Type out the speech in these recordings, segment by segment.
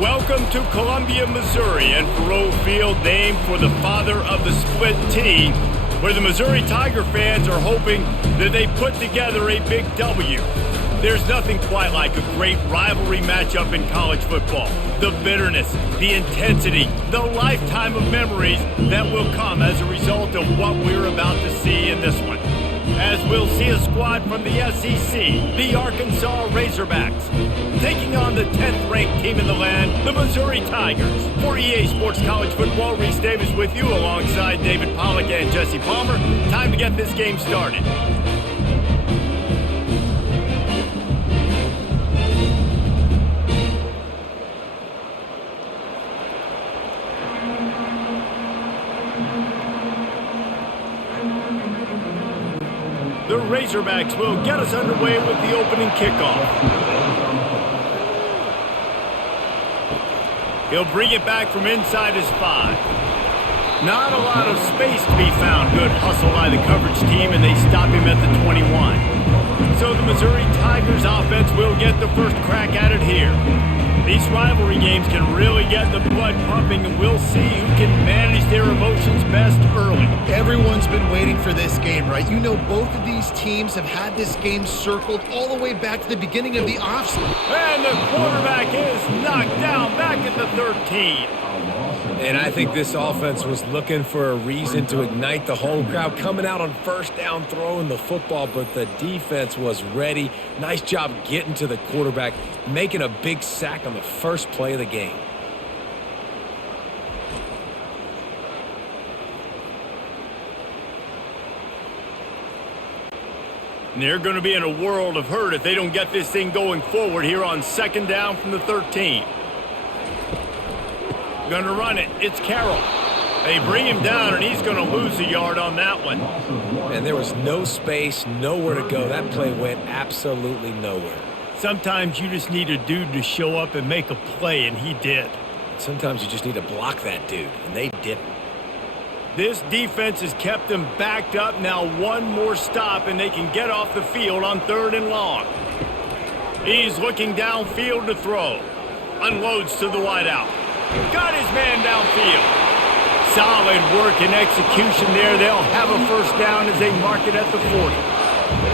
Welcome to Columbia, Missouri, and Faurot Field, named for the father of the split T, where the Missouri Tiger fans are hoping that they put together a big W. There's nothing quite like a great rivalry matchup in college football. The bitterness, the intensity, the lifetime of memories that will come as a result of what we're about to see in this one. As we'll see a squad from the SEC, the Arkansas Razorbacks, taking on the 10th-ranked team in the land, the Missouri Tigers. For EA Sports College Football, Reese Davis with you alongside David Pollack and Jesse Palmer. Time to get this game started. The Razorbacks will get us underway with the opening kickoff. He'll bring it back from inside his 5. Not a lot of space to be found. Good hustle by the coverage team, and they stop him at the 21. So the Missouri Tigers offense will get the first crack at it here. These rivalry games can really get the blood pumping, and we'll see who can manage their emotions best early. Everyone's been waiting for this game, right? You know, both of these teams have had this game circled all the way back to the beginning of the offseason. And the quarterback is knocked down back at the 13. And I think this offense was looking for a reason to ignite the home crowd, coming out on first down, throwing the football, but the defense was ready. Nice job getting to the quarterback, making a big sack on the first play of the game. And they're going to be in a world of hurt if they don't get this thing going forward here on second down from the 13. Going to run it. It's Carroll. They bring him down, and he's going to lose a yard on that one. And there was no space, nowhere to go. That play went absolutely nowhere. Sometimes you just need a dude to show up and make a play, and he did. Sometimes you just need to block that dude, and they didn't. This defense has kept them backed up. Now one more stop, and they can get off the field on 3rd and long. He's looking downfield to throw. Unloads to the wideout. Got his man downfield. Solid work and execution there. They'll have a first down as they mark it at the 40.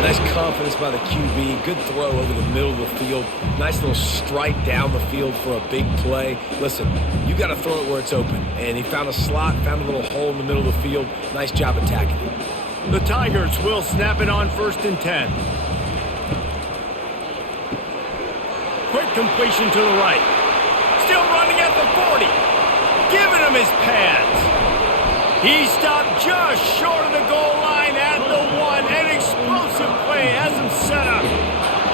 Nice confidence by the QB. Good throw over the middle of the field. Nice little strike down the field for a big play. Listen, you got to throw it where it's open. And he found a slot, found a little hole in the middle of the field. Nice job attacking it. The Tigers will snap it on 1st and 10. Quick completion to the right. Still running at the 40. Giving him his pads. He stopped just short of the goal line at the 1. An explosive play has him set up.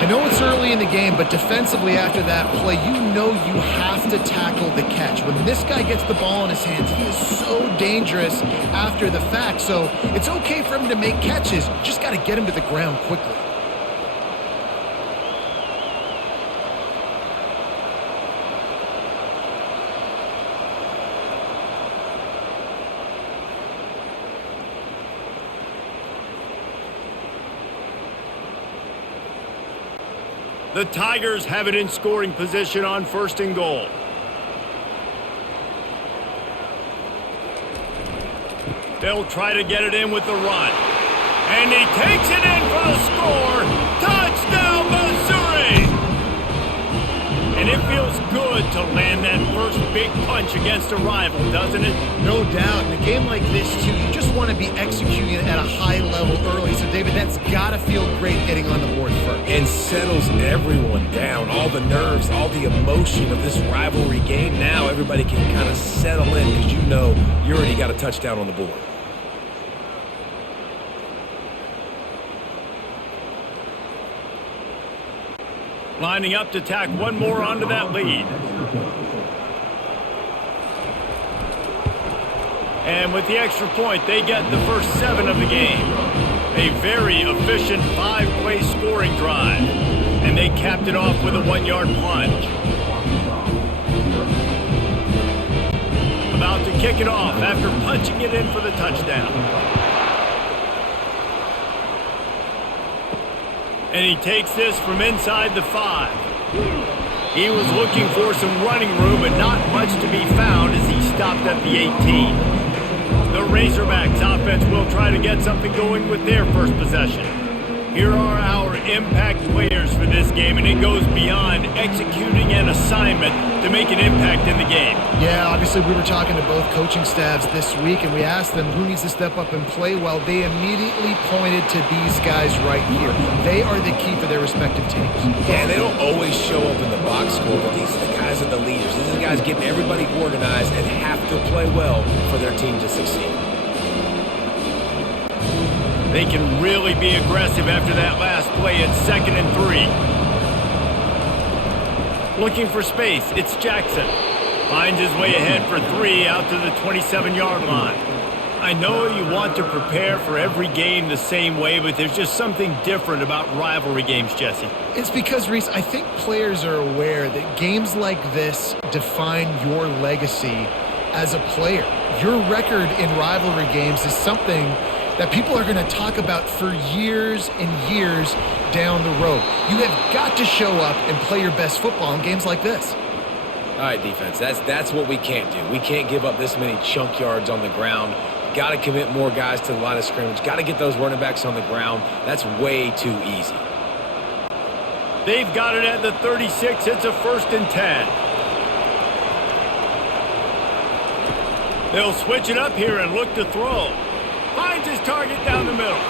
I know it's early in the game, but defensively after that play, you know you have to tackle the catch. When this guy gets the ball in his hands, he is so dangerous after the fact. So it's okay for him to make catches. Just got to get him to the ground quickly. The Tigers have it in scoring position on 1st and goal. They'll try to get it in with the run. And he takes it in for the score. Touchdown, Missouri! And it feels good to land that first big punch against a rival, doesn't it? No doubt. In a game like this, too, you just want to be executing it at a high level early. So, David, that's got to feel great getting on the board first. And settles everyone down. All the nerves, all the emotion of this rivalry game. Now everybody can kind of settle in because you know you already got a touchdown on the board. Lining up to tack one more onto that lead. And with the extra point, they get the first 7 of the game. A very efficient 5-play scoring drive. And they capped it off with a 1-yard plunge. About to kick it off after punching it in for the touchdown. And he takes this from inside the 5. He was looking for some running room, but not much to be found as he stopped at the 18. The Razorbacks offense will try to get something going with their first possession. Here are our impact players for this game, and it goes beyond executing an assignment to make an impact in the game. Yeah, obviously we were talking to both coaching staffs this week, and we asked them who needs to step up and play well. They immediately pointed to these guys right here. They are the key for their respective teams. Yeah, they don't always show up in the box score, but these are the guys are the leaders. These are the guys getting everybody organized and have to play well for their team to succeed. They can really be aggressive after that last play at 2nd and 3. Looking for space, it's Jackson. Finds his way ahead for 3 out to the 27-yard line. I know you want to prepare for every game the same way, but there's just something different about rivalry games, Jesse. It's because, Reese, I think players are aware that games like this define your legacy as a player. Your record in rivalry games is something that people are going to talk about for years and years down the road. You have got to show up and play your best football in games like this. All right, defense, that's what we can't do. We can't give up this many chunk yards on the ground. Got to commit more guys to the line of scrimmage. Got to get those running backs on the ground. That's way too easy. They've got it at the 36. It's a 1st and 10. They'll switch it up here and look to throw. Finds his target down the middle.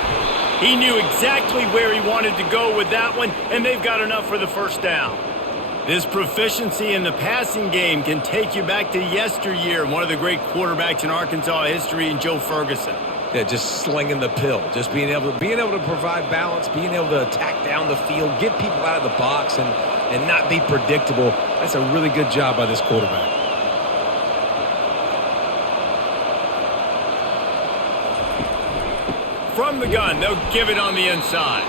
He knew exactly where he wanted to go with that one, and they've got enough for the 1st down. This proficiency in the passing game can take you back to yesteryear, one of the great quarterbacks in Arkansas history, in Joe Ferguson. Yeah, just slinging the pill, just being able to provide balance, being able to attack down the field, get people out of the box, and not be predictable. That's a really good job by this quarterback. From the gun, they'll give it on the inside.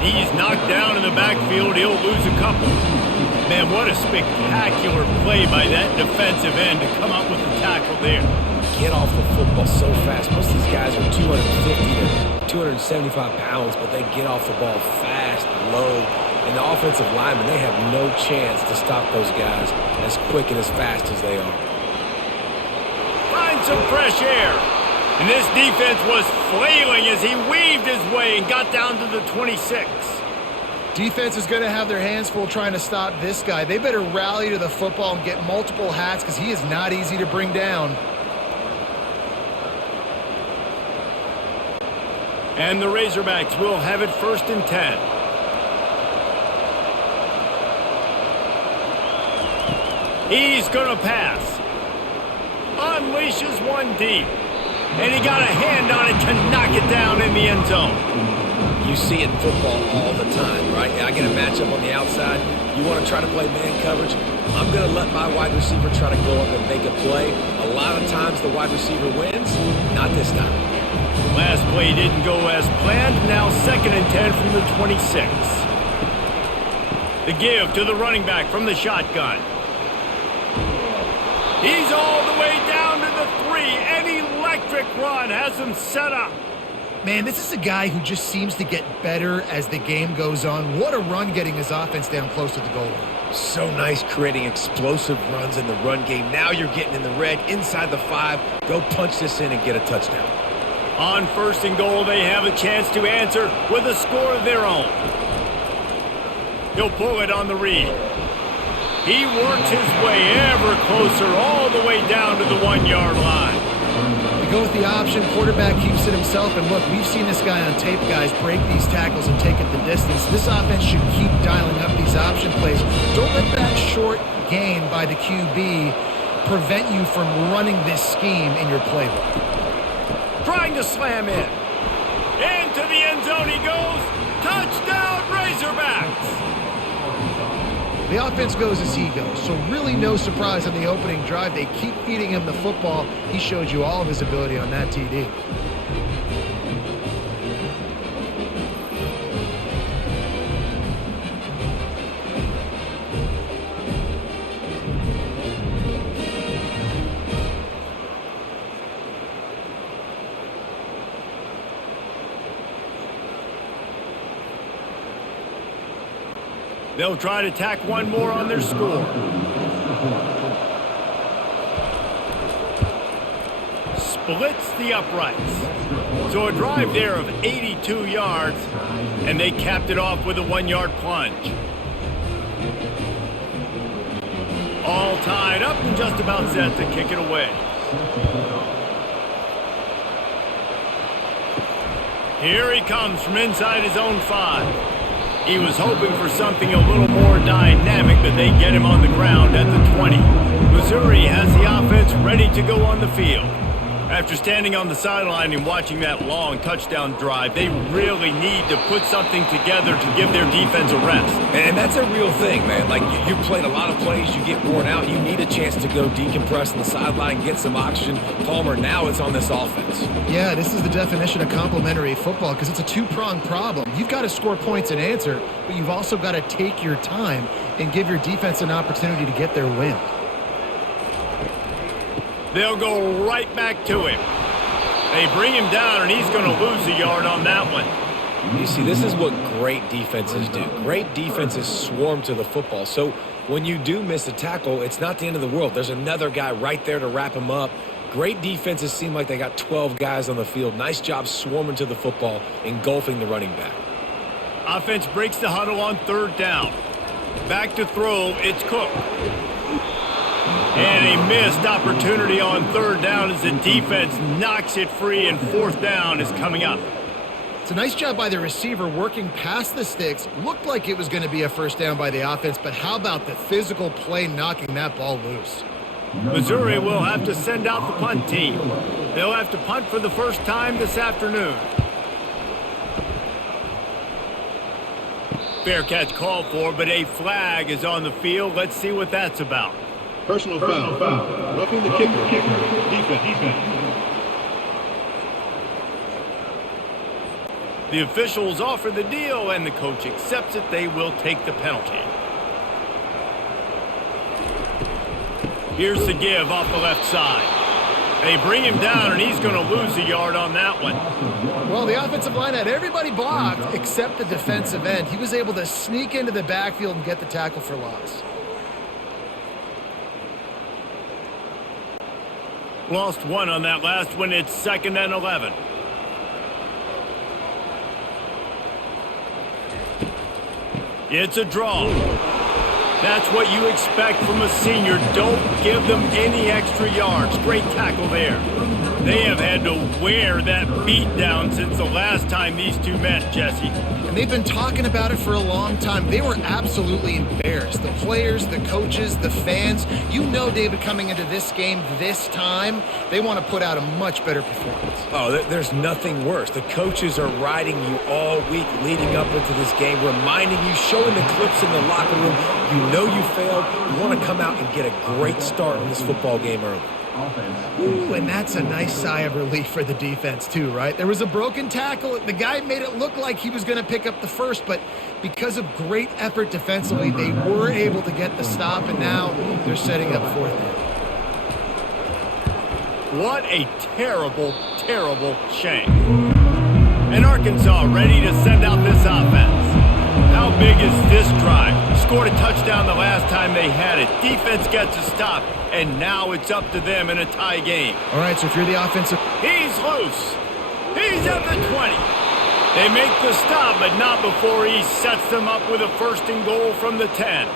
He's knocked down in the backfield. He'll lose a couple. Man, what a spectacular play by that defensive end to come up with the tackle there. Get off the football so fast. Most of these guys are 250 to 275 pounds, but they get off the ball fast, low. And the offensive linemen, they have no chance to stop those guys as quick and as fast as they are. Find some fresh air. And this defense was flailing as he weaved his way and got down to the 26. Defense is going to have their hands full trying to stop this guy. They better rally to the football and get multiple hats because he is not easy to bring down. And the Razorbacks will have it 1st and 10. He's going to pass. Unleashes one deep. And he got a hand on it to knock it down in the end zone. You see it in football all the time, right? I get a matchup on the outside. You want to try to play man coverage? I'm going to let my wide receiver try to go up and make a play. A lot of times the wide receiver wins. Not this time. Last play didn't go as planned. Now 2nd and 10 from the 26. The give to the running back from the shotgun. He's all the way down to the 3. An electric run has him set up. Man, this is a guy who just seems to get better as the game goes on. What a run getting his offense down close to the goal line. So nice creating explosive runs in the run game. Now you're getting in the red, inside the 5. Go punch this in and get a touchdown. On 1st and goal, they have a chance to answer with a score of their own. He'll pull it on the read. He works his way ever closer all the way down to the 1-yard line. They go with the option. Quarterback keeps it himself. And look, we've seen this guy on tape, guys, break these tackles and take it the distance. This offense should keep dialing up these option plays. Don't let that short gain by the QB prevent you from running this scheme in your playbook. Trying to slam in. Into the end zone he goes. Touchdown, Razorbacks! The offense goes as he goes, so really no surprise on the opening drive. They keep feeding him the football. He showed you all of his ability on that TD. They'll try to tack one more on their score. Splits the uprights. So a drive there of 82 yards, and they capped it off with a 1-yard plunge. All tied up and just about set to kick it away. Here he comes from inside his own 5. He was hoping for something a little more dynamic, but they get him on the ground at the 20. Missouri has the offense ready to go on the field. After standing on the sideline and watching that long touchdown drive, they really need to put something together to give their defense a rest. And that's a real thing, man. Like, you played a lot of plays, you get worn out, you need a chance to go decompress on the sideline, get some oxygen. Palmer, now it's on this offense. Yeah, this is the definition of complementary football because it's a two-pronged problem. You've got to score points and answer, but you've also got to take your time and give your defense an opportunity to get their win. They'll go right back to him. They bring him down, and he's going to lose a yard on that one. You see, this is what great defenses do. Great defenses swarm to the football. So when you do miss a tackle, it's not the end of the world. There's another guy right there to wrap him up. Great defenses seem like they got 12 guys on the field. Nice job swarming to the football, engulfing the running back. Offense breaks the huddle on 3rd down. Back to throw, it's Cook. And a missed opportunity on 3rd down as the defense knocks it free, and 4th down is coming up. It's a nice job by the receiver working past the sticks. Looked like it was going to be a 1st down by the offense, but how about the physical play knocking that ball loose? Missouri will have to send out the punt team. They'll have to punt for the first time this afternoon. Fair catch called for, but a flag is on the field. Let's see what that's about. Personal foul. Roughing the kicker. Defense. The officials offer the deal, and the coach accepts it. They will take the penalty. Here's the give off the left side. They bring him down, and he's going to lose a yard on that one. Well, the offensive line had everybody blocked except the defensive end. He was able to sneak into the backfield and get the tackle for loss. Lost one on that last one. It's 2nd and 11. It's a draw. That's what you expect from a senior. Don't give them any extra yards. Great tackle there. They have had to wear that beat down since the last time these two met, Jesse. And they've been talking about it for a long time. They were absolutely embarrassed. The players, the coaches, the fans. You know, David, coming into this game this time, they want to put out a much better performance. Oh, there's nothing worse. The coaches are riding you all week leading up into this game, reminding you, showing the clips in the locker room. You know you failed. You want to come out and get a great start in this football game early. Ooh, and that's a nice sigh of relief for the defense too, right? There was a broken tackle. The guy made it look like he was going to pick up the first, but because of great effort defensively, they were able to get the stop, and now they're setting up 4th down. What a terrible, terrible shame. And Arkansas ready to send out this offense. How big is this drive? Scored a touchdown the last time they had it. Defense gets a stop, and now it's up to them in a tie game. All right, so if you're the offensive... He's loose. He's at the 20. They make the stop, but not before he sets them up with a 1st and goal from the 10.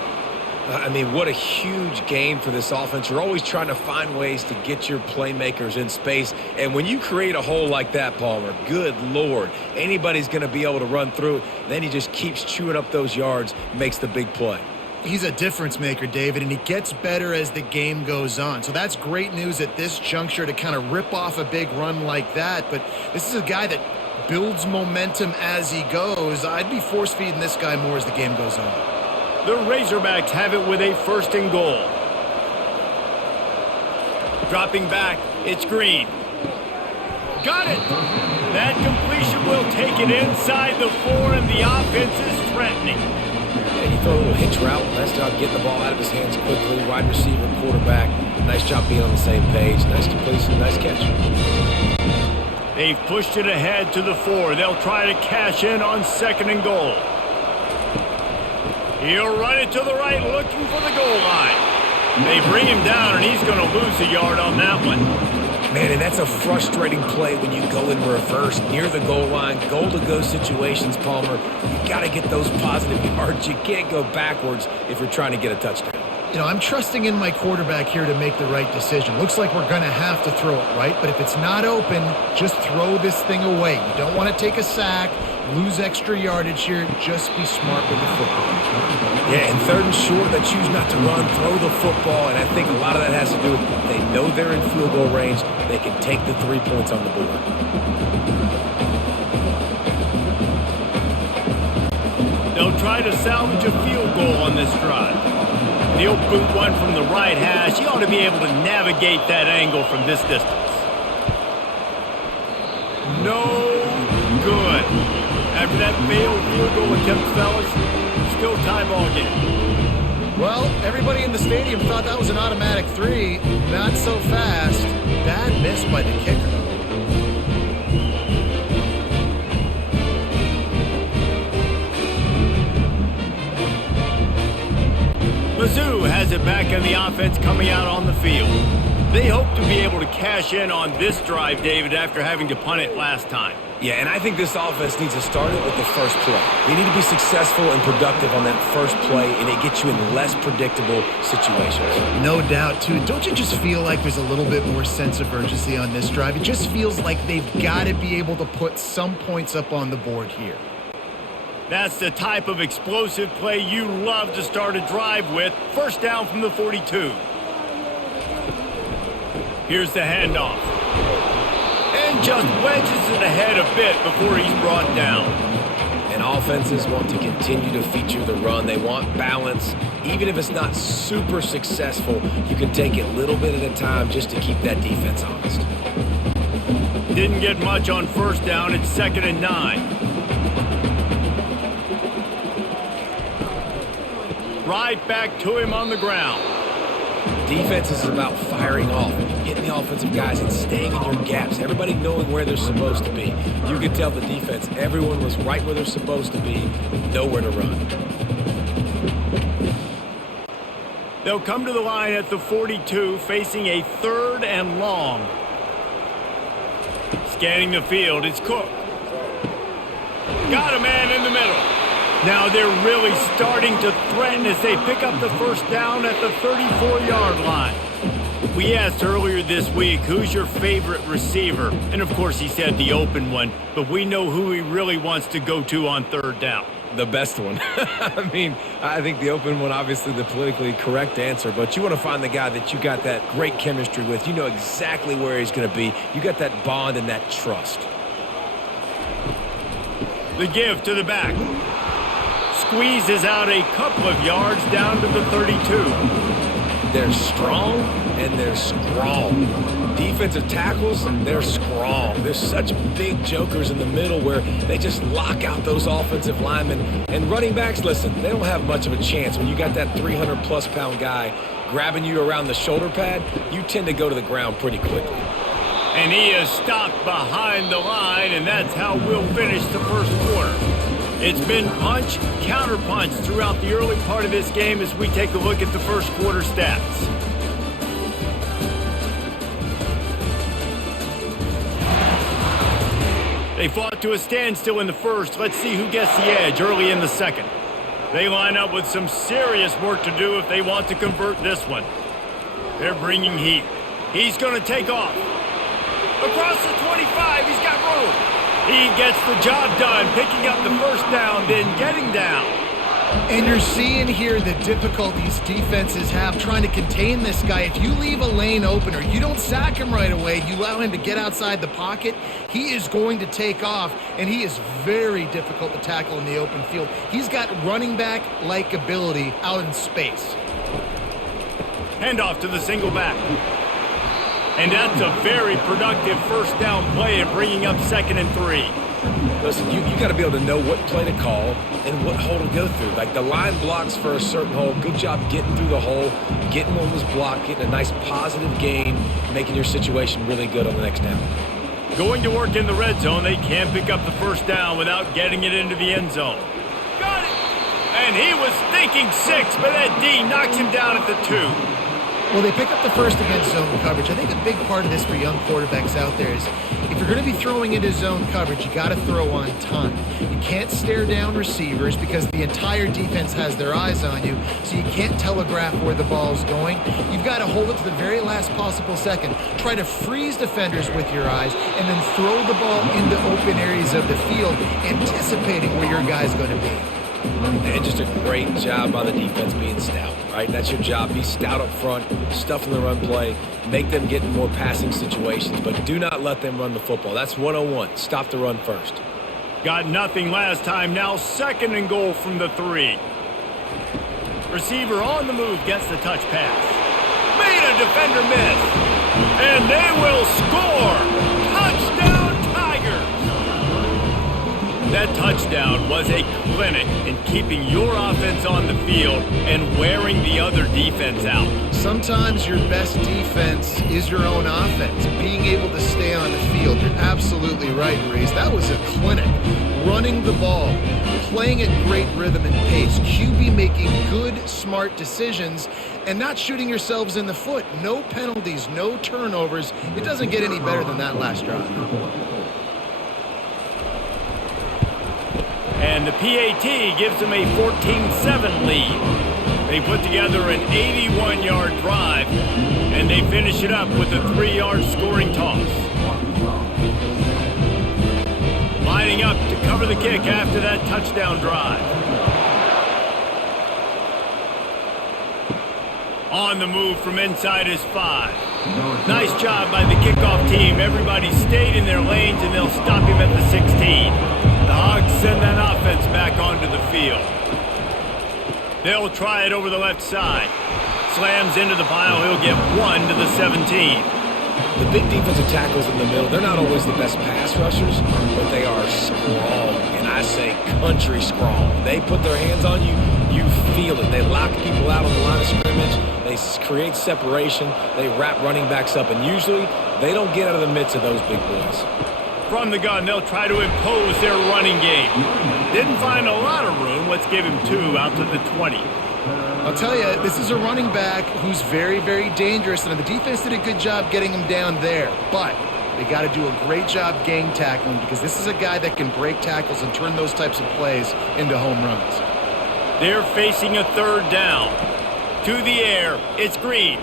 I mean, what a huge game for this offense. You're always trying to find ways to get your playmakers in space. And when you create a hole like that, Palmer, good Lord, anybody's going to be able to run through it. Then he just keeps chewing up those yards, makes the big play. He's a difference maker, David, and he gets better as the game goes on. So that's great news at this juncture to kind of rip off a big run like that. But this is a guy that builds momentum as he goes. I'd be force-feeding this guy more as the game goes on. The Razorbacks have it with a 1st and goal. Dropping back, it's Green. Got it! That completion will take it inside the 4, and the offense is threatening. And he threw a little hitch route. Nice job getting the ball out of his hands quickly. Wide receiver, quarterback. Nice job being on the same page. Nice completion, nice catch. They've pushed it ahead to the 4. They'll try to cash in on 2nd and goal. He'll run it to the right, looking for the goal line. They bring him down, and he's going to lose a yard on that one. Man, and that's a frustrating play when you go in reverse near the goal line. Goal-to-go situations, Palmer. You got to get those positive yards. You can't go backwards if you're trying to get a touchdown. You know, I'm trusting in my quarterback here to make the right decision. Looks like we're going to have to throw it, right? But if it's not open, just throw this thing away. You don't want to take a sack, lose extra yardage here. Just be smart with the football. Yeah, and third and short, they choose not to run, throw the football, and I think a lot of that has to do with they know they're in field goal range. They can take the 3 points on the board. They'll try to salvage a field goal on this drive. He'll boot one from the right hash. He ought to be able to navigate that angle from this distance. No good. After that failed field goal attempt, fellas, still tie ball game. Well, everybody in the stadium thought that was an automatic 3. Not so fast. Bad miss by the kicker. Mizzou has it back in the offense coming out on the field. They hope to be able to cash in on this drive, David, after having to punt it last time. Yeah, and I think this offense needs to start it with the first play. They need to be successful and productive on that first play, and it gets you in less predictable situations. No doubt, too. Don't you just feel like there's a little bit more sense of urgency on this drive? It just feels like they've got to be able to put some points up on the board here. That's the type of explosive play you love to start a drive with. First down from the 42. Here's the handoff. And just wedges it ahead a bit before he's brought down. And offenses want to continue to feature the run. They want balance. Even if it's not super successful, you can take it a little bit at a time just to keep that defense honest. Didn't get much on first down. It's 2nd and 9. Right back to him on the ground. Defense is about firing off, getting the offensive guys and staying in your gaps. Everybody knowing where they're supposed to be. You could tell the defense, everyone was right where they're supposed to be, nowhere to run. They'll come to the line at the 42, facing a 3rd and long. Scanning the field, it's Cook. Got a man in the middle. Now they're really starting to threaten as they pick up the first down at the 34-yard line. We asked earlier this week, who's your favorite receiver? And of course he said the open one, but we know who he really wants to go to on 3rd down. The best one. I mean, I think the open one, obviously the politically correct answer, but you want to find the guy that you got that great chemistry with. You know exactly where he's going to be. You got that bond and that trust. The give to the back. Squeezes out a couple of yards down to the 32. They're strong and they're strong. Defensive tackles, they're strong. There's such big jokers in the middle where they just lock out those offensive linemen. And running backs, listen, they don't have much of a chance. When you got that 300-plus pound guy grabbing you around the shoulder pad, you tend to go to the ground pretty quickly. And he is stopped behind the line, and that's how we'll finish the first quarter. It's been punch, counter punch throughout the early part of this game as we take a look at the first quarter stats. They fought to a standstill in the first. Let's see who gets the edge early in the second. They line up with some serious work to do if they want to convert this one. They're bringing heat. He's going to take off. Across the 25, he's got room. He gets the job done, picking up the first down, then getting down. And you're seeing here the difficulties defenses have trying to contain this guy. If you leave a lane open or you don't sack him right away, you allow him to get outside the pocket, he is going to take off, and he is very difficult to tackle in the open field. He's got running back-like ability out in space. Handoff to the single back. And that's a very productive first down play in bringing up 2nd and 3. Listen, you got to be able to know what play to call and what hole to go through. Like the line blocks for a certain hole. Good job getting through the hole, getting what was blocked, getting a nice positive gain, making your situation really good on the next down. Going to work in the red zone, they can't pick up the first down without getting it into the end zone. Got it! And he was thinking 6, but that D knocks him down at the 2. Well, they pick up the first against zone coverage. I think a big part of this for young quarterbacks out there is if you're going to be throwing into zone coverage, you got to throw on time. You can't stare down receivers because the entire defense has their eyes on you, so you can't telegraph where the ball's going. You've got to hold it to the very last possible second. Try to freeze defenders with your eyes and then throw the ball into open areas of the field, anticipating where your guy's going to be. And just a great job by the defense being stout, right? That's your job. Be stout up front, stuff in the run play, make them get in more passing situations, but do not let them run the football. That's 101. Stop the run first. Got nothing last time. Now 2nd and goal from the 3. Receiver on the move gets the touch pass. Made a defender miss. And they will score. Touchdown Tigers. That touchdown was a clinic in keeping your offense on the field and wearing the other defense out. Sometimes your best defense is your own offense. Being able to stay on the field, you're absolutely right, Reese. That was a clinic. Running the ball, playing at great rhythm and pace, QB making good, smart decisions, and not shooting yourselves in the foot. No penalties, no turnovers. It doesn't get any better than that last drive. And the PAT gives them a 14-7 lead. They put together an 81-yard drive, and they finish it up with a 3-yard scoring toss. Lining up to cover the kick after that touchdown drive. On the move from inside his 5. Nice job by the kickoff team. Everybody stayed in their lanes, and they'll stop him at the 16. The Hogs send that offense back onto the field. They'll try it over the left side. Slams into the pile. He'll get 1 to the 17. The big defensive tackles in the middle, they're not always the best pass rushers, but they are strong, and I say country strong. They put their hands on you, you feel it. They lock people out on the line of scrimmage. They create separation. They wrap running backs up, and usually they don't get out of the midst of those big boys. From the gun, they'll try to impose their running game. Didn't find a lot of room. Let's give him 2 out to the 20. I'll tell you, this is a running back who's very, very dangerous, and the defense did a good job getting him down there. But they got to do a great job gang tackling because this is a guy that can break tackles and turn those types of plays into home runs. They're facing a 3rd down. To the air, it's Green.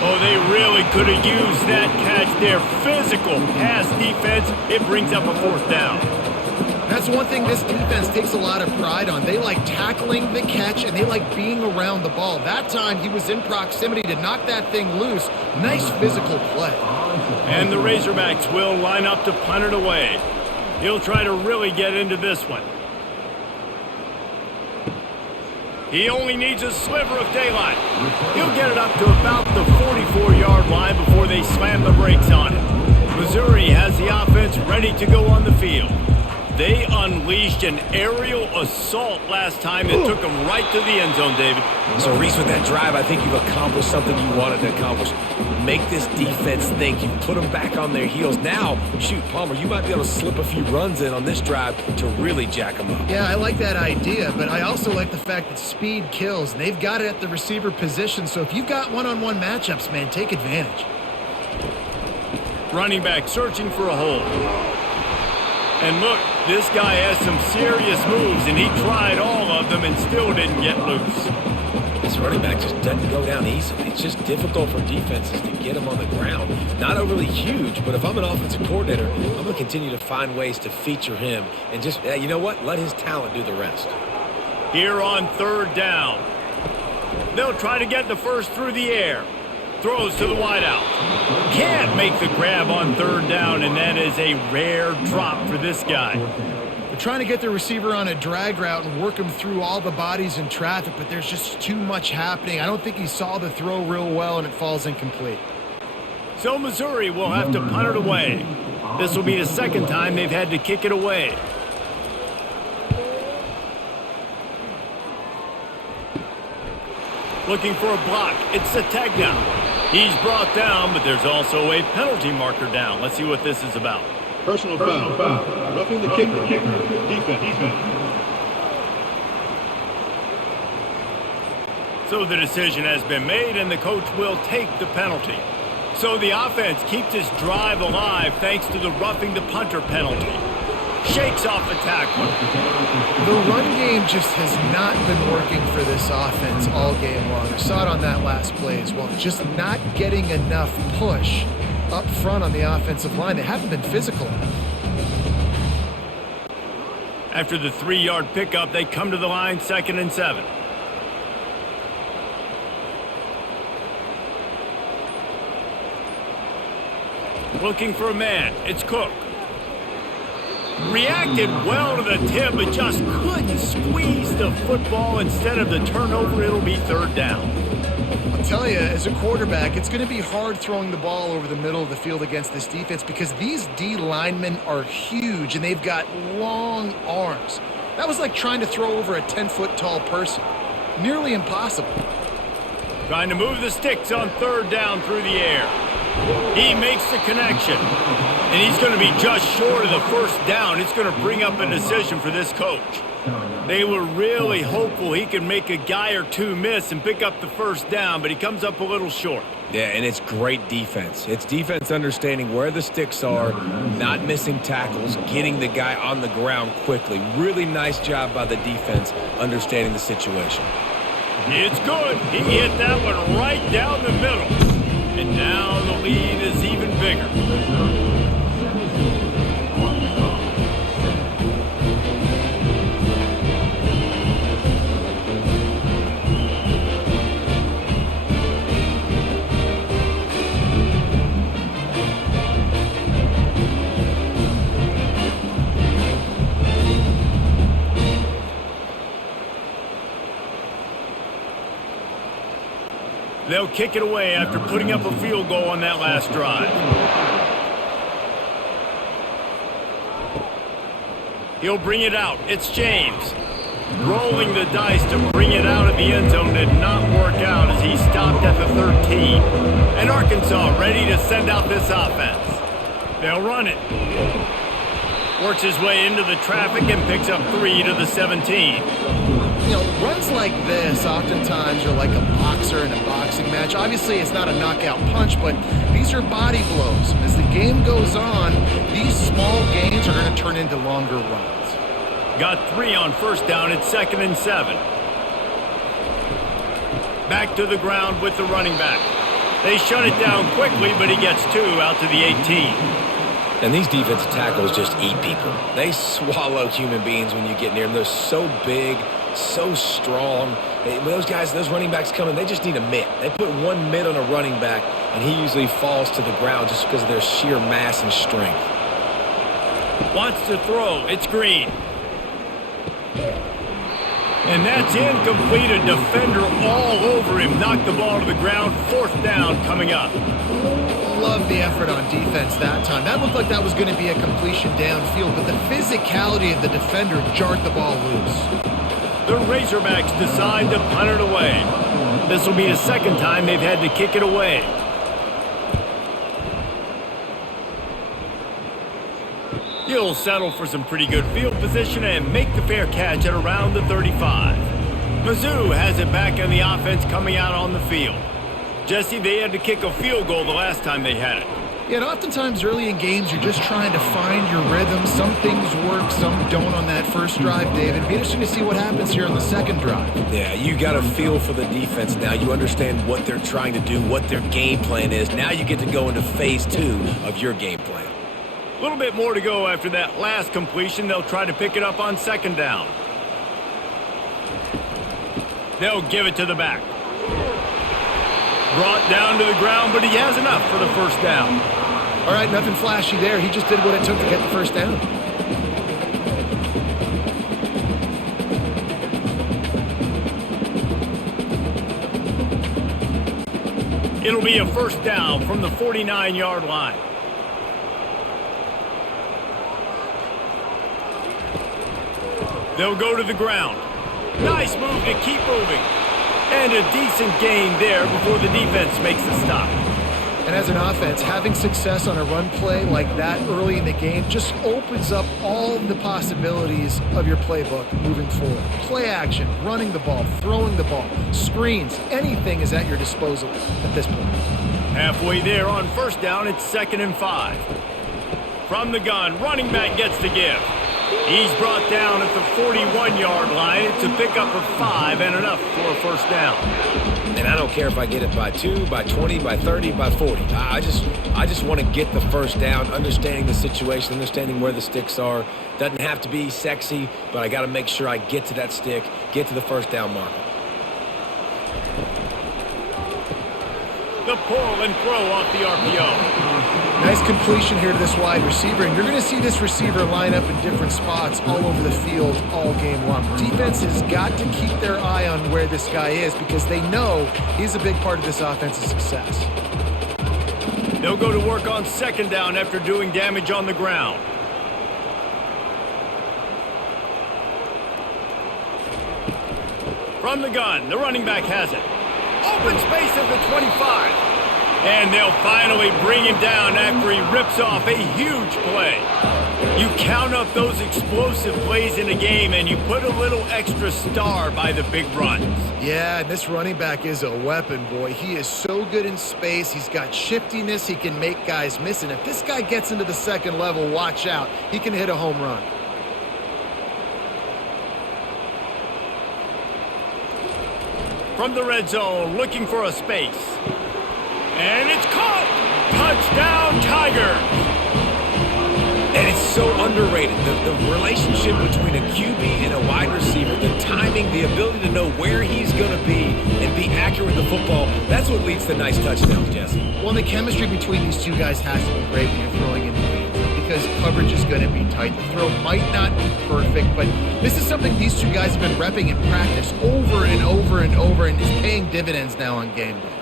Oh, they really could have used that catch there. Physical pass defense. It brings up a 4th down. That's one thing this defense takes a lot of pride on. They like tackling the catch, and they like being around the ball. That time, he was in proximity to knock that thing loose. Nice physical play. And the Razorbacks will line up to punt it away. He'll try to really get into this one. He only needs a sliver of daylight. He'll get it up to about the 44-yard line before they slam the brakes on him. Missouri has the offense ready to go on the field. They unleashed an aerial assault last time that took them right to the end zone, David. So, Reese, with that drive, I think you've accomplished something you wanted to accomplish. Make this defense think. You put them back on their heels. Now, shoot, Palmer, you might be able to slip a few runs in on this drive to really jack them up. Yeah, I like that idea, but I also like the fact that speed kills. And they've got it at the receiver position, so if you've got one-on-one matchups, man, take advantage. Running back searching for a hole. And look, this guy has some serious moves, and he tried all of them and still didn't get loose. This running back just doesn't go down easily. It's just difficult for defenses to get him on the ground. Not overly huge, but if I'm an offensive coordinator, I'm going to continue to find ways to feature him and just, you know what, let his talent do the rest. Here on 3rd down. They'll try to get the first through the air. Throws to the wideout. Can't make the grab on 3rd down, and that is a rare drop for this guy. They're trying to get the receiver on a drag route and work him through all the bodies in traffic, but there's just too much happening. I don't think he saw the throw real well, and it falls incomplete. So Missouri will have to punt it away. This will be the 2nd time they've had to kick it away. Looking for a block. It's Sategna. He's brought down, but there's also a penalty marker down. Let's see what this is about. Personal foul. Roughing the kicker. Defense. So the decision has been made, and the coach will take the penalty. So the offense keeps this drive alive thanks to the roughing the punter penalty. Shakes off the tackle. The run game just has not been working for this offense all game long. I saw it on that last play as well. Just not getting enough push up front on the offensive line. They haven't been physical enough. After the 3-yard pickup, they come to the line 2nd and 7. Looking for a man. It's Cook. Reacted well to the tip, but just couldn't squeeze the football. Instead of the turnover, it'll be 3rd down. I'll tell you, as a quarterback, it's going to be hard throwing the ball over the middle of the field against this defense because these D linemen are huge and they've got long arms. That was like trying to throw over a 10-foot tall person. Nearly impossible. Trying to move the sticks on 3rd down through the air. He makes the connection, and he's going to be just short of the 1st down. It's going to bring up a decision for this coach. They were really hopeful he could make a guy or two miss and pick up the 1st down, but he comes up a little short. Yeah, and it's great defense. It's defense understanding where the sticks are, not missing tackles, getting the guy on the ground quickly. Really nice job by the defense understanding the situation. It's good. He hit that one right down the middle. And now the lead is even bigger. They'll kick it away after putting up a field goal on that last drive. He'll bring it out. It's James. Rolling the dice to bring it out of the end zone did not work out as he stopped at the 13. And Arkansas ready to send out this offense. They'll run it. Works his way into the traffic and picks up 3 to the 17. You know, runs like this oftentimes are like a boxer in a boxing match. Obviously, it's not a knockout punch, but these are body blows. As the game goes on, these small gains are going to turn into longer runs. Got 3 on 1st down. It's 2nd and 7. Back to the ground with the running back. They shut it down quickly, but he gets 2 out to the 18. And these defensive tackles just eat people. They swallow human beings when you get near them. They're so big, so strong. When those guys, those running backs come in, they just need a mitt. They put one mitt on a running back, and he usually falls to the ground just because of their sheer mass and strength. Wants to throw. It's Green. And that's incomplete. A defender all over him. Knocked the ball to the ground. 4th down coming up. Love the effort on defense that time. That looked like that was going to be a completion downfield, but the physicality of the defender jarred the ball loose. The Razorbacks decide to punt it away. This will be the 2nd time they've had to kick it away. He'll settle for some pretty good field position and make the fair catch at around the 35. Mizzou has it back in the offense coming out on the field. Jesse, they had to kick a field goal the last time they had it. Yeah, and oftentimes early in games, you're just trying to find your rhythm. Some things work, some don't on that first drive, David. It'd be interesting to see what happens here on the 2nd drive. Yeah, you got a feel for the defense now. You understand what they're trying to do, what their game plan is. Now you get to go into phase 2 of your game plan. A little bit more to go after that last completion. They'll try to pick it up on 2nd down. They'll give it to the back. Brought down to the ground, but he has enough for the 1st down. All right, nothing flashy there. He just did what it took to get the 1st down. It'll be a 1st down from the 49-yard line. They'll go to the ground. Nice move to keep moving. And a decent gain there before the defense makes the stop. And as an offense, having success on a run play like that early in the game just opens up all the possibilities of your playbook moving forward. Play action, running the ball, throwing the ball, screens, anything is at your disposal at this point. Halfway there on first down, it's 2nd and 5. From the gun, running back gets the give. He's brought down at the 41-yard line. It's a pickup of 5 and enough for a first down. And I don't care if I get it by 2, by 20, by 30, by 40. I just want to get the first down, understanding the situation, understanding where the sticks are. Doesn't have to be sexy, but I got to make sure I get to that stick, get to the first down marker. The pull and throw off the RPO. Nice completion here to this wide receiver, and you're going to see this receiver line up in different spots all over the field all game long. Defense has got to keep their eye on where this guy is because they know he's a big part of this offense's success. They'll go to work on 2nd down after doing damage on the ground. From the gun, the running back has it. Open space at the 25. And they'll finally bring him down after he rips off a huge play. You count up those explosive plays in a game and you put a little extra star by the big runs. Yeah, this running back is a weapon, boy. He is so good in space. He's got shiftiness. He can make guys miss. And if this guy gets into the second level, watch out. He can hit a home run. From the red zone, looking for a space. And it's caught! Touchdown, Tigers! And it's so underrated. The relationship between a QB and a wide receiver, the timing, the ability to know where he's going to be and be accurate with the football, that's what leads to nice touchdowns, Jesse. Well, the chemistry between these two guys has to be great when you're throwing in the field because coverage is going to be tight. The throw might not be perfect, but this is something these two guys have been repping in practice over and over and over, and is paying dividends now on game day.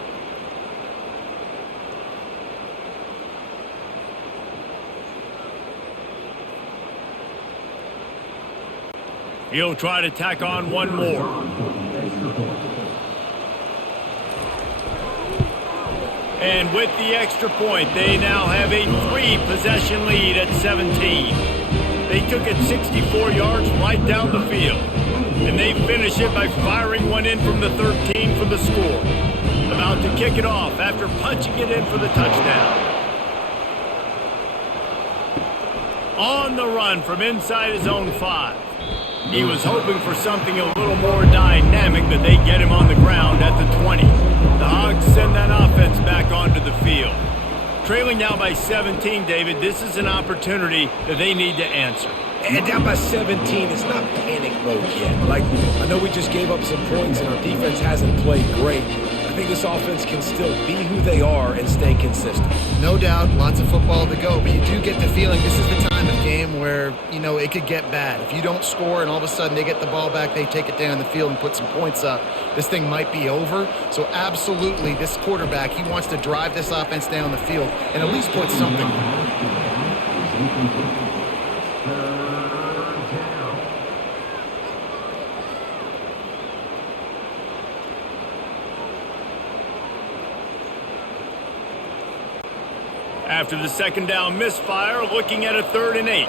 He'll try to tack on one more. And with the extra point, they now have a 3-possession lead at 17. They took it 64 yards right down the field. And they finish it by firing one in from the 13 for the score. About to kick it off after punching it in for the touchdown. On the run from inside his own 5. He was hoping for something a little more dynamic, but they get him on the ground at the 20. The Hogs send that offense back onto the field. Trailing now by 17, David, this is an opportunity that they need to answer. And down by 17, it's not panic mode yet. Like, I know we just gave up some points and our defense hasn't played great. I think this offense can still be who they are and stay consistent. No doubt, lots of football to go, but you do get the feeling this is the time of game where, you know, it could get bad. If you don't score and all of a sudden they get the ball back, they take it down the field and put some points up, this thing might be over. So absolutely, this quarterback, he wants to drive this offense down the field and at least put something on. After the 2nd down misfire, looking at a 3rd and 8.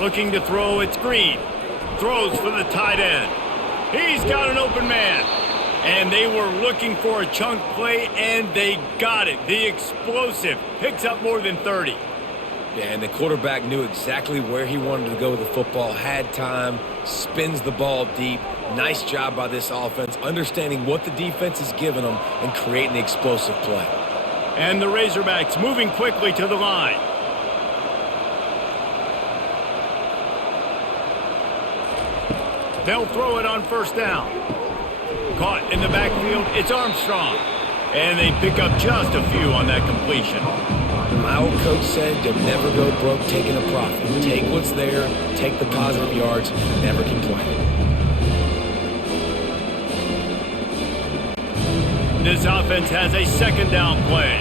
Looking to throw, it's Green. Throws for the tight end. He's got an open man. And they were looking for a chunk play, and they got it. The explosive picks up more than 30. Yeah, and the quarterback knew exactly where he wanted to go with the football, had time, spins the ball deep. Nice job by this offense, understanding what the defense is giving them and creating the explosive play. And the Razorbacks moving quickly to the line. They'll throw it on 1st down. Caught in the backfield, it's Armstrong. And they pick up just a few on that completion. My old coach said you'll never go broke taking a profit. Take what's there, take the positive yards, never complain. This offense has a 2nd down play.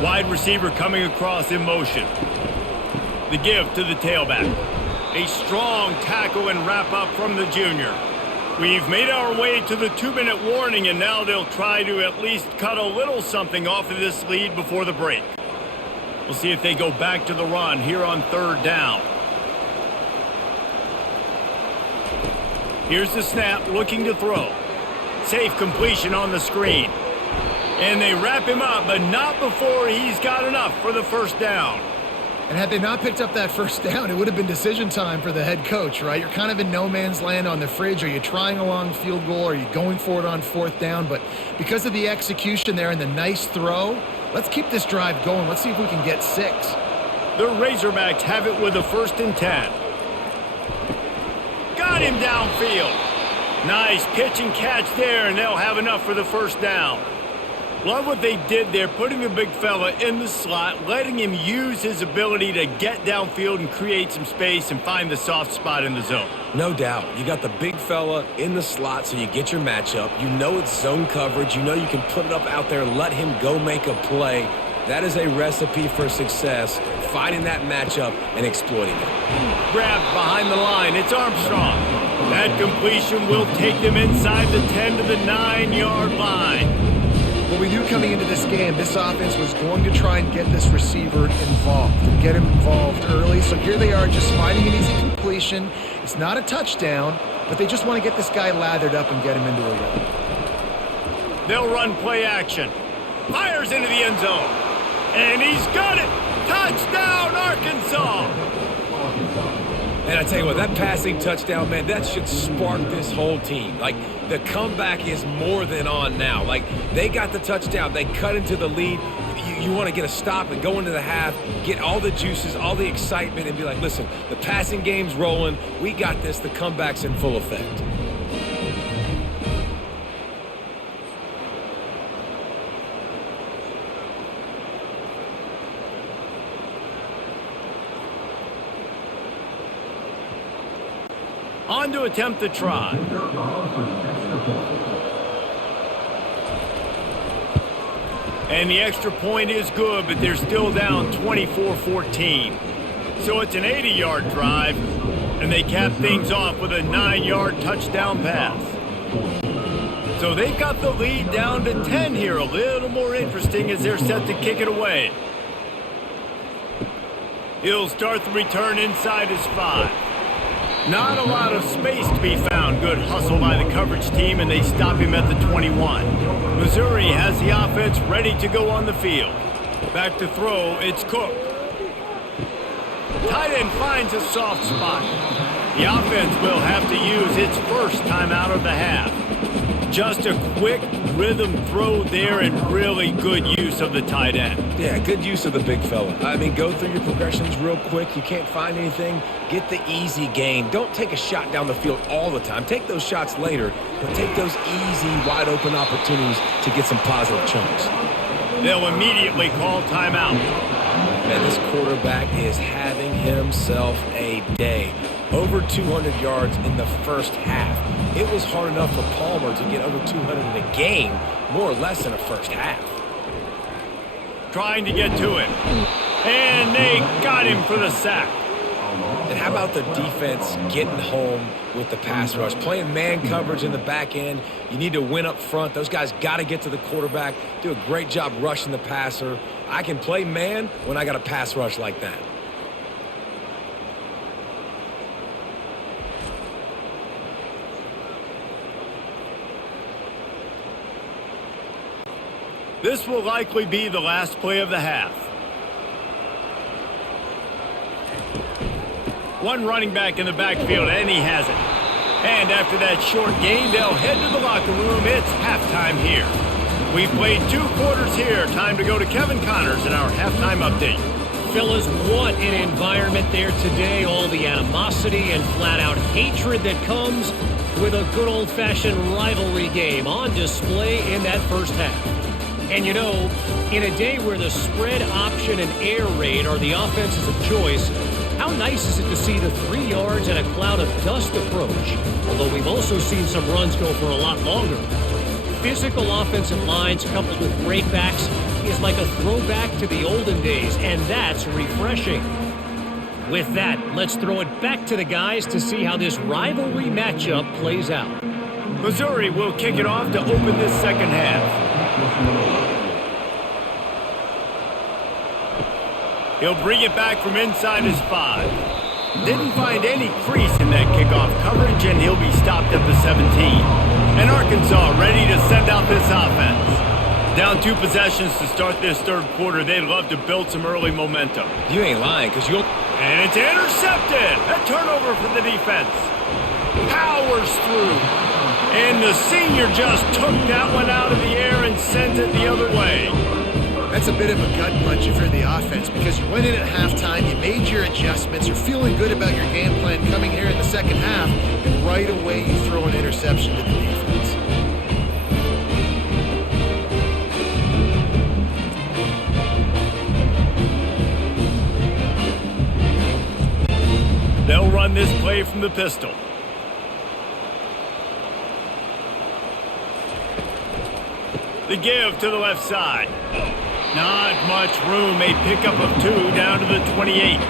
Wide receiver coming across in motion. The give to the tailback. A strong tackle and wrap up from the junior. We've made our way to the 2-minute warning, and now they'll try to at least cut a little something off of this lead before the break. We'll see if they go back to the run here on 3rd down. Here's the snap, looking to throw. Safe completion on the screen. And they wrap him up, but not before he's got enough for the 1st down. And had they not picked up that 1st down, it would have been decision time for the head coach, right? You're kind of in no man's land on the fridge. Are you trying a long field goal? Are you going for it on 4th down? But because of the execution there and the nice throw, let's keep this drive going. Let's see if we can get 6. The Razorbacks have it with a 1st and 10. Got him downfield. Nice pitch and catch there, and they'll have enough for the 1st down. Love what they did there, putting the big fella in the slot, letting him use his ability to get downfield and create some space and find the soft spot in the zone. No doubt. You got the big fella in the slot, so you get your matchup. You know it's zone coverage. You know you can put it up out there and let him go make a play. That is a recipe for success, finding that matchup and exploiting it. Grabbed behind the line. It's Armstrong. That completion will take them inside the 10 to the 9-yard line. Well, we knew coming into this game, this offense was going to try and get this receiver involved, and get him involved early. So here they are just finding an easy completion. It's not a touchdown, but they just want to get this guy lathered up and get him into a run. They'll run play action. Fires into the end zone. And he's got it. Touchdown, Arkansas. And I tell you what, that passing touchdown, man, that should spark this whole team. Like, the comeback is more than on now. Like, they got the touchdown. They cut into the lead. You want to get a stop and go into the half, get all the juices, all the excitement, and be like, listen, the passing game's rolling. We got this. The comeback's in full effect. On to attempt the try. And the extra point is good, but they're still down 24-14. So it's an 80-yard drive, and they cap things off with a 9-yard touchdown pass. So they've got the lead down to 10 here. A little more interesting as they're set to kick it away. He'll start the return inside his 5. Not a lot of space to be found. Good hustle by the coverage team, and they stop him at the 21. Missouri has the offense ready to go on the field. Back to throw, it's Cook. Tight end finds a soft spot. The offense will have to use its first timeout of the half. Just a quick rhythm throw there and really good use of the tight end. Yeah, good use of the big fella. I mean, go through your progressions real quick. You can't find anything. Get the easy gain. Don't take a shot down the field all the time. Take those shots later, but take those easy, wide-open opportunities to get some positive chunks. They'll immediately call timeout. Man, this quarterback is having himself a day. Over 200 yards in the first half. It was hard enough for Palmer to get over 200 in a game, more or less in a first half. Trying to get to him. And they got him for the sack. And how about the defense getting home with the pass rush? Playing man coverage in the back end. You need to win up front. Those guys got to get to the quarterback. Do a great job rushing the passer. I can play man when I got a pass rush like that. This will likely be the last play of the half. One running back in the backfield, and he has it. And after that short gain, they'll head to the locker room. It's halftime here. We've played 2 quarters here. Time to go to Kevin Connors in our halftime update. Fellas, what an environment there today. All the animosity and flat-out hatred that comes with a good old-fashioned rivalry game on display in that first half. And you know, in a day where the spread option and air raid are the offenses of choice, how nice is it to see the 3 yards and a cloud of dust approach? Although we've also seen some runs go for a lot longer. Physical offensive lines coupled with great backs is like a throwback to the olden days, and that's refreshing. With that, let's throw it back to the guys to see how this rivalry matchup plays out. Missouri will kick it off to open this second half. He'll bring it back from inside his 5. Didn't find any crease in that kickoff coverage, and he'll be stopped at the 17. And Arkansas ready to send out this offense. Down 2 possessions to start this third quarter. They'd love to build some early momentum. You ain't lying, because you'll... And it's intercepted. A turnover for the defense. Powers through. And the senior just took that one out of the air and sent it the other way. That's a bit of a gut punch if you're the offense, because you went in at halftime, you made your adjustments, you're feeling good about your game plan coming here in the second half, and right away you throw an interception to the defense. They'll run this play from the pistol. The give to the left side. Not much room. A pickup of 2 down to the 28.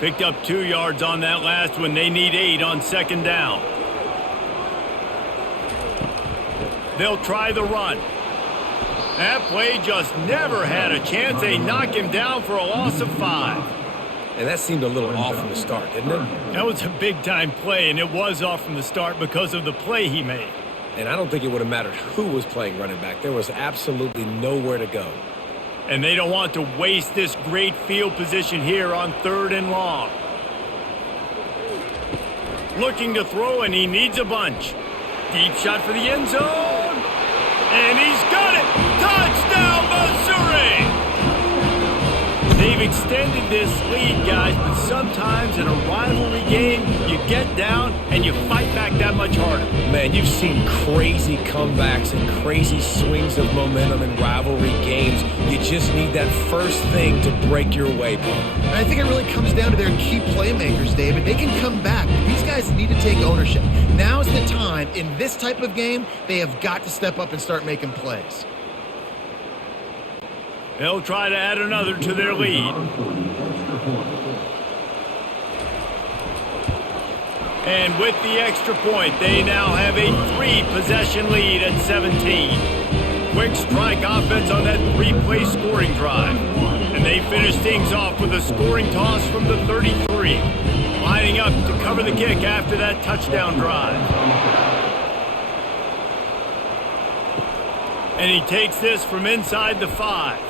Picked up 2 yards on that last one. They need 8 on second down. They'll try the run. That play just never had a chance. They knock him down for a loss of 5. And that seemed a little off from the start, didn't it? That was a big-time play, and it was off from the start because of the play he made. And I don't think it would have mattered who was playing running back. There was absolutely nowhere to go. And they don't want to waste this great field position here on 3rd and long. Looking to throw, and he needs a bunch. Deep shot for the end zone. And he's got it! Touchdown, Missouri! They've extended this lead, guys, but sometimes in a rivalry game, you get down and you fight back that much harder. Man, you've seen crazy comebacks and crazy swings of momentum in rivalry games. You just need that first thing to break your way, Paul. And I think it really comes down to their key playmakers, David. They can come back, but these guys need to take ownership. Now's the time. In this type of game, they have got to step up and start making plays. They'll try to add another to their lead. And with the extra point, they now have a 3-possession lead at 17. Quick strike offense on that 3-play scoring drive. And they finish things off with a scoring toss from the 33. Lining up to cover the kick after that touchdown drive. And he takes this from inside the 5.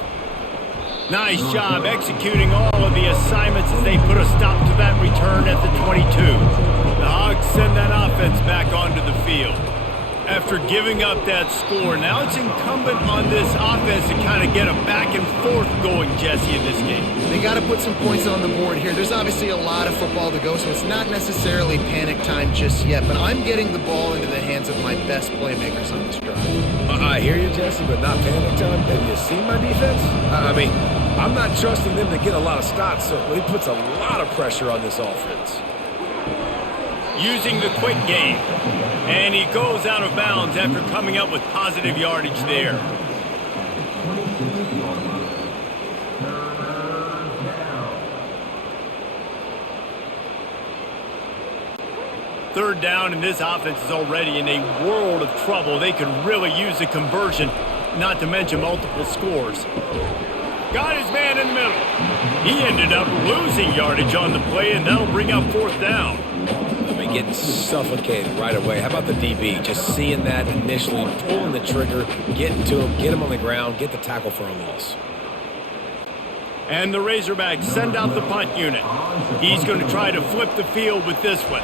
Nice job executing all of the assignments as they put a stop to that return at the 22. The Hogs send that offense back onto the field. After giving up that score, now it's incumbent on this offense to kind of get a back and forth going, Jesse, in this game. They got to put some points on the board here. There's obviously a lot of football to go, so it's not necessarily panic time just yet, but I'm getting the ball into the hands of my best playmakers on this drive. I hear you, Jesse, but not panic time. Have you seen my defense? I mean, I'm not trusting them to get a lot of stops, so it puts a lot of pressure on this offense. Using the quick game. And he goes out of bounds after coming up with positive yardage there. Third down, and this offense is already in a world of trouble. They could really use a conversion, not to mention multiple scores. Got his man in the middle. He ended up losing yardage on the play, and that'll bring up 4th down. Getting suffocated right away. How about the DB? Just seeing that initially, pulling the trigger, getting to him, get him on the ground, get the tackle for a loss. And the Razorbacks send out the punt unit. He's going to try to flip the field with this one.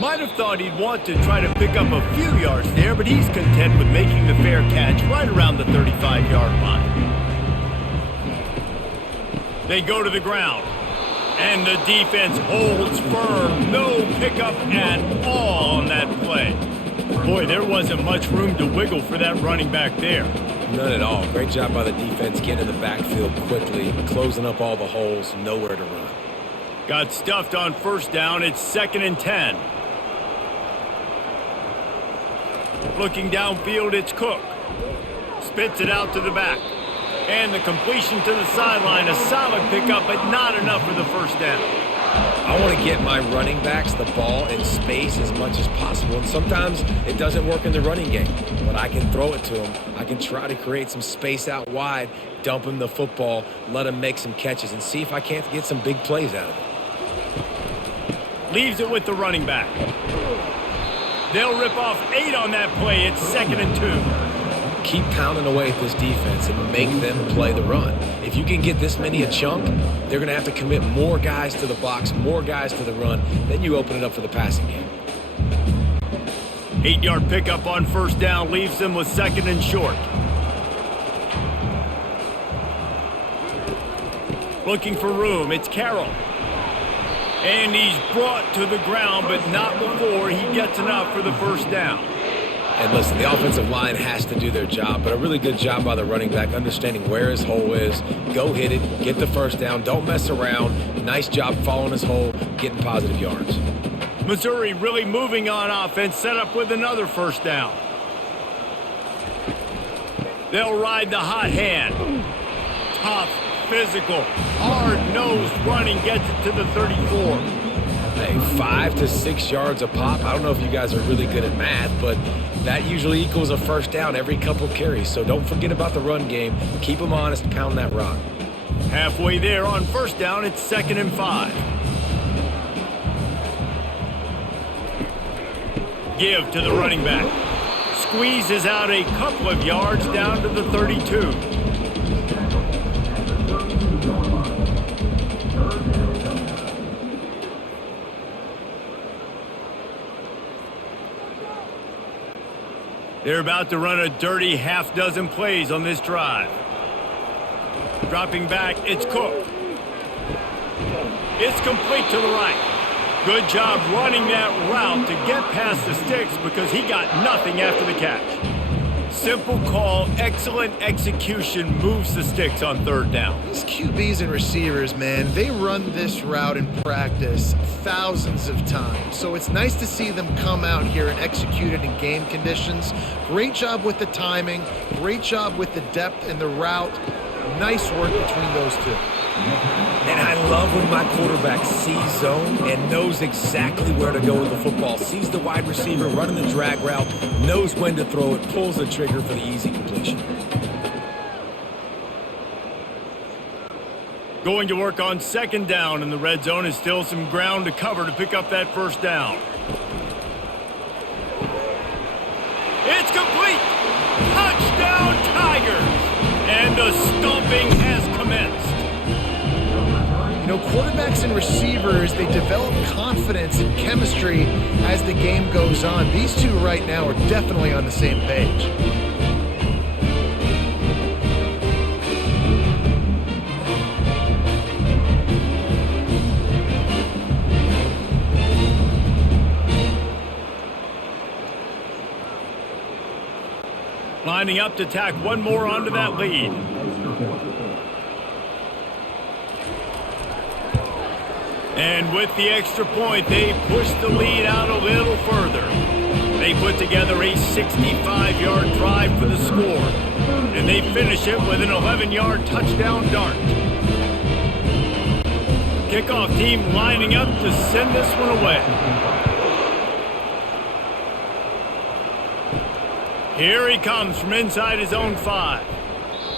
Might have thought he'd want to try to pick up a few yards there, but he's content with making the fair catch right around the 35-yard line. They go to the ground, and the defense holds firm. No pickup at all on that play. Boy, there wasn't much room to wiggle for that running back there. None at all. Great job by the defense getting in the backfield quickly, closing up all the holes, nowhere to run. Got stuffed on 1st down. It's 2nd and 10. Looking downfield, it's Cook. Spits it out to the back. And the completion to the sideline. A solid pickup, but not enough for the first down. I want to get my running backs the ball in space as much as possible. And sometimes it doesn't work in the running game, but I can throw it to them. I can try to create some space out wide, dump him the football, let him make some catches, and see if I can't get some big plays out of it. Leaves it with the running back. They'll rip off 8 on that play. It's 2nd and 2. Keep pounding away at this defense and make them play the run. If you can get this many a chunk, they're going to have to commit more guys to the box, more guys to the run. Then you open it up for the passing game. 8-yard pickup on first down leaves them with 2nd and short. Looking for room. It's Carroll. And he's brought to the ground, but not before he gets enough for the first down. And listen, the offensive line has to do their job, but a really good job by the running back understanding where his hole is. Go hit it, get the first down, don't mess around. Nice job following his hole, getting positive yards. Missouri really moving on offense, set up with another first down. They'll ride the hot hand. Tough, physical, hard-nosed running gets it to the 34. Hey, 5 to 6 yards a pop. I don't know if you guys are really good at math, but that usually equals a first down every couple carries. So don't forget about the run game. Keep them honest, pound that rock. Halfway there on first down, it's 2nd and 5. Give to the running back. Squeezes out a couple of yards down to the 32. They're about to run a dirty half-dozen plays on this drive. Dropping back, it's Cook. It's complete to the right. Good job running that route to get past the sticks because he got nothing after the catch. Simple call, excellent execution, moves the sticks on third down. These QBs and receivers, man, they run this route in practice thousands of times. So it's nice to see them come out here and execute it in game conditions. Great job with the timing, great job with the depth and the route. Nice work between those two. And I love when my quarterback sees zone and knows exactly where to go with the football. Sees the wide receiver running the drag route, knows when to throw it, pulls the trigger for the easy completion. Going to work on second down in the red zone is still some ground to cover to pick up that first down. It's complete! Touchdown Tigers! And the stomping has commenced. You know, quarterbacks and receivers, they develop confidence and chemistry as the game goes on. These two right now are definitely on the same page. Lining up to tack one more onto that lead. And with the extra point, they push the lead out a little further. They put together a 65-yard drive for the score. And they finish it with an 11-yard touchdown dart. Kickoff team lining up to send this one away. Here he comes from inside his own 5.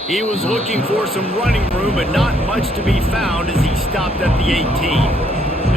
He was looking for some running room, but not much to be found as he stopped at the 18.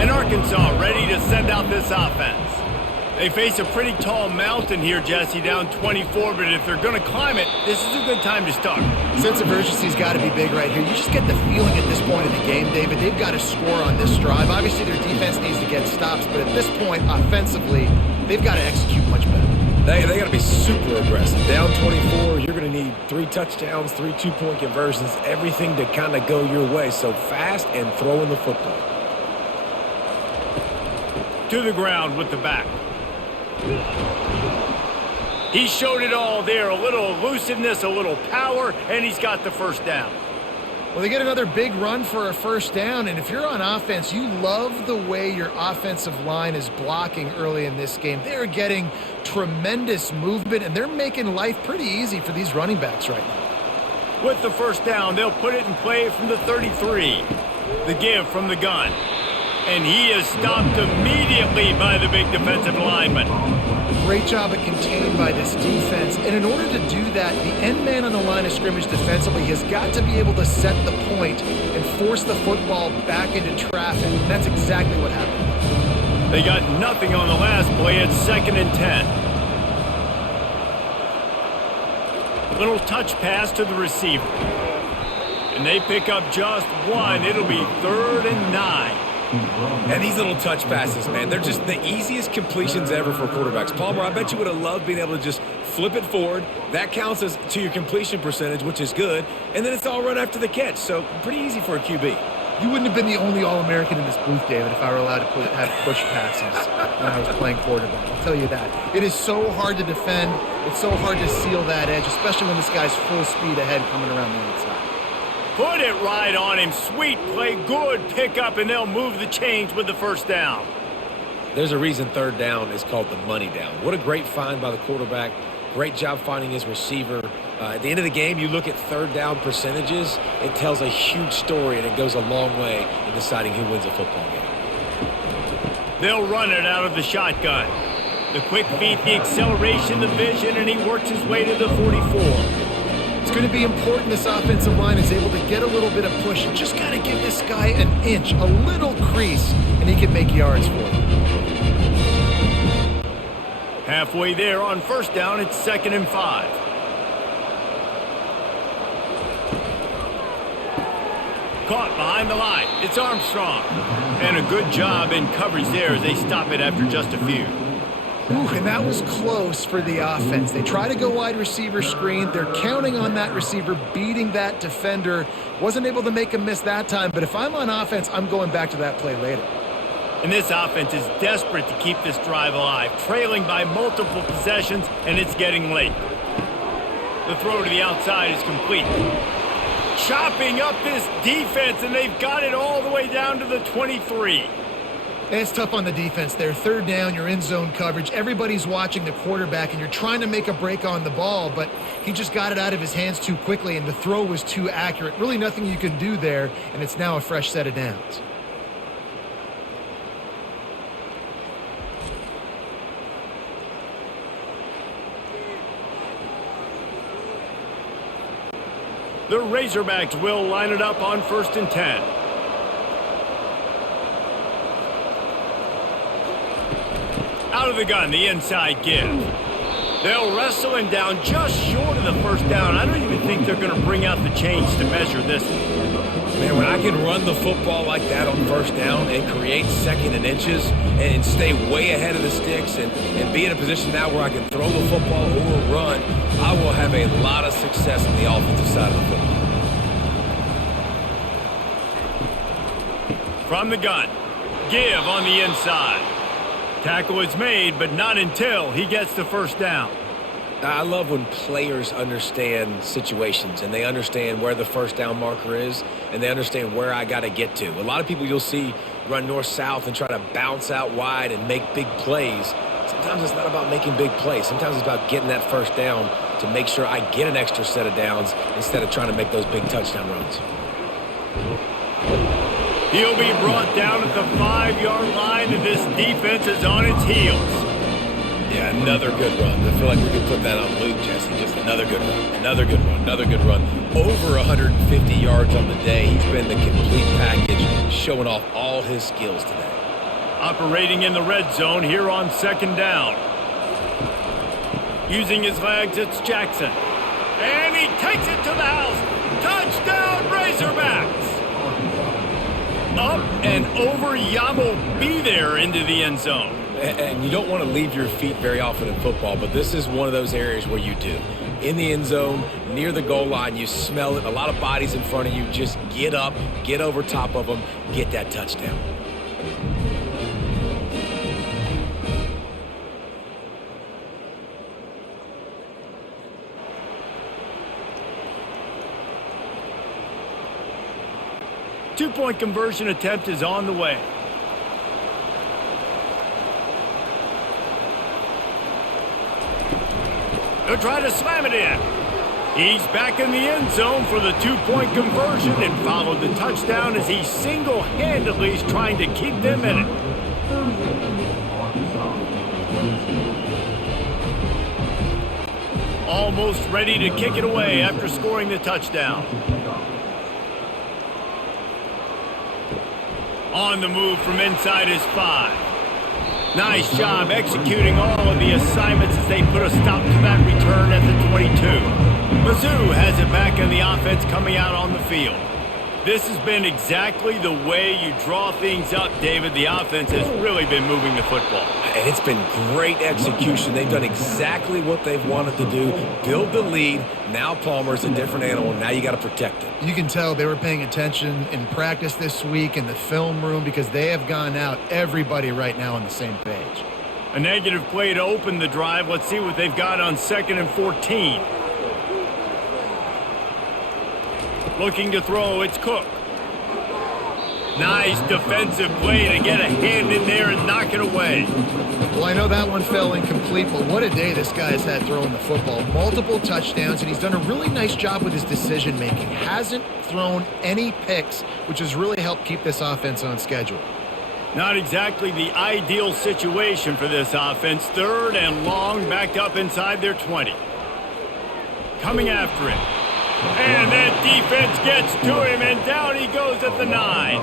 And Arkansas ready to send out this offense. They face a pretty tall mountain here, Jesse, down 24, but if they're going to climb it, this is a good time to start. Sense of urgency's got to be big right here. You just get the feeling at this point in the game, David, they've got to score on this drive. Obviously, their defense needs to get stops, but at this point, offensively, they've got to execute much better. They got to be super aggressive. Down 24, you're going to need 3 touchdowns, 3 two-point conversions, everything to kind of go your way. So fast and throwing the football. To the ground with the back. He showed it all there. A little elusiveness, a little power, and he's got the first down. Well, they get another big run for a first down, and if you're on offense, you love the way your offensive line is blocking early in this game. They're getting tremendous movement, and they're making life pretty easy for these running backs right now. With the first down, they'll put it in play from the 33. The give from the gun. And he is stopped immediately by the big defensive lineman. Great job at contained by this defense. And in order to do that, the end man on the line of scrimmage defensively has got to be able to set the point and force the football back into traffic. And that's exactly what happened. They got nothing on the last play at 2nd and 10. Little touch pass to the receiver. And they pick up just one. It'll be 3rd and 9. And these little touch passes, man, they're just the easiest completions ever for quarterbacks. Palmer, I bet you would have loved being able to just flip it forward. That counts as to your completion percentage, which is good. And then it's all run after the catch. So pretty easy for a QB. You wouldn't have been the only All-American in this booth, David, if I were allowed to have push passes when I was playing quarterback. I'll tell you that. It is so hard to defend. It's so hard to seal that edge, especially when this guy's full speed ahead coming around the outside. Put it right on him. Sweet play, good pickup, and they'll move the chains with the first down. There's a reason 3rd down is called the money down. What a great find by the quarterback. Great job finding his receiver. At the end of the game, you look at 3rd down percentages. It tells a huge story, and it goes a long way in deciding who wins a football game. They'll run it out of the shotgun. The quick feet, the acceleration, the vision, and he works his way to the 44. It's going to be important this offensive line is able to get a little bit of push. You just got to give this guy an inch, a little crease, and he can make yards for you. Halfway there on 1st down, it's 2nd and 5. Caught behind the line. It's Armstrong. And a good job in coverage there as they stop it after just a few. Ooh, and that was close for the offense. They try to go wide receiver screen. They're counting on that receiver beating that defender. Wasn't able to make him miss that time, but if I'm on offense, I'm going back to that play later. And this offense is desperate to keep this drive alive, trailing by multiple possessions, and it's getting late. The throw to the outside is complete. Chopping up this defense, and they've got it all the way down to the 23. And it's tough on the defense there. 3rd down, you're in zone coverage. Everybody's watching the quarterback, and you're trying to make a break on the ball, but he just got it out of his hands too quickly, and the throw was too accurate. Really nothing you can do there, and it's now a fresh set of downs. The Razorbacks will line it up on 1st and 10. Out of the gun, the inside give. They'll wrestle him down just short of the 1st down. I don't even think they're going to bring out the chains to measure this one. Man, when I can run the football like that on 1st down and create 2nd and inches and stay way ahead of the sticks and be in a position now where I can throw the football or run, I will have a lot of success on the offensive side of the football. From the gun, give on the inside. Tackle is made, but not until he gets the 1st down. I love when players understand situations and they understand where the 1st down marker is and they understand where I got to get to. A lot of people you'll see run north-south and try to bounce out wide and make big plays. Sometimes it's not about making big plays. Sometimes it's about getting that 1st down to make sure I get an extra set of downs instead of trying to make those big touchdown runs. He'll be brought down at the 5-yard line, and this defense is on its heels. Yeah, another good run. I feel like we could put that on Luke, Jesse. Just another good run, another good run, another good run. Over 150 yards on the day. He's been the complete package, showing off all his skills today. Operating in the red zone here on 2nd down. Using his legs, it's Jackson. And he takes it to the house. Touchdown, Razorbacks! Up and over, Yamo be there into the end zone. And you don't want to leave your feet very often in football, but this is one of those areas where you do. In the end zone, near the goal line, you smell it. A lot of bodies in front of you. Just get up, get over top of them, get that touchdown. Two-point conversion attempt is on the way. He'll try to slam it in. He's back in the end zone for the two-point conversion and followed the touchdown as he single-handedly is trying to keep them in it. Almost ready to kick it away after scoring the touchdown. On the move from inside his 5. Nice job executing all of the assignments as they put a stop to that return at the 22. Mizzou has it back in the offense coming out on the field. This has been exactly the way you draw things up, David. The offense has really been moving the football. And it's been great execution. They've done exactly what they've wanted to do. Build the lead. Now Palmer's a different animal. Now you got to protect it. You can tell they were paying attention in practice this week in the film room because they have gone out, everybody right now on the same page. A negative play to open the drive. Let's see what they've got on 2nd and 14. Looking to throw, it's Cook. Nice defensive play to get a hand in there and knock it away. Well, I know that one fell incomplete, but what a day this guy has had throwing the football. Multiple touchdowns, and he's done a really nice job with his decision-making. Hasn't thrown any picks, which has really helped keep this offense on schedule. Not exactly the ideal situation for this offense. 3rd and long, backed up inside their 20. Coming after it. And that defense gets to him, and down he goes at the 9.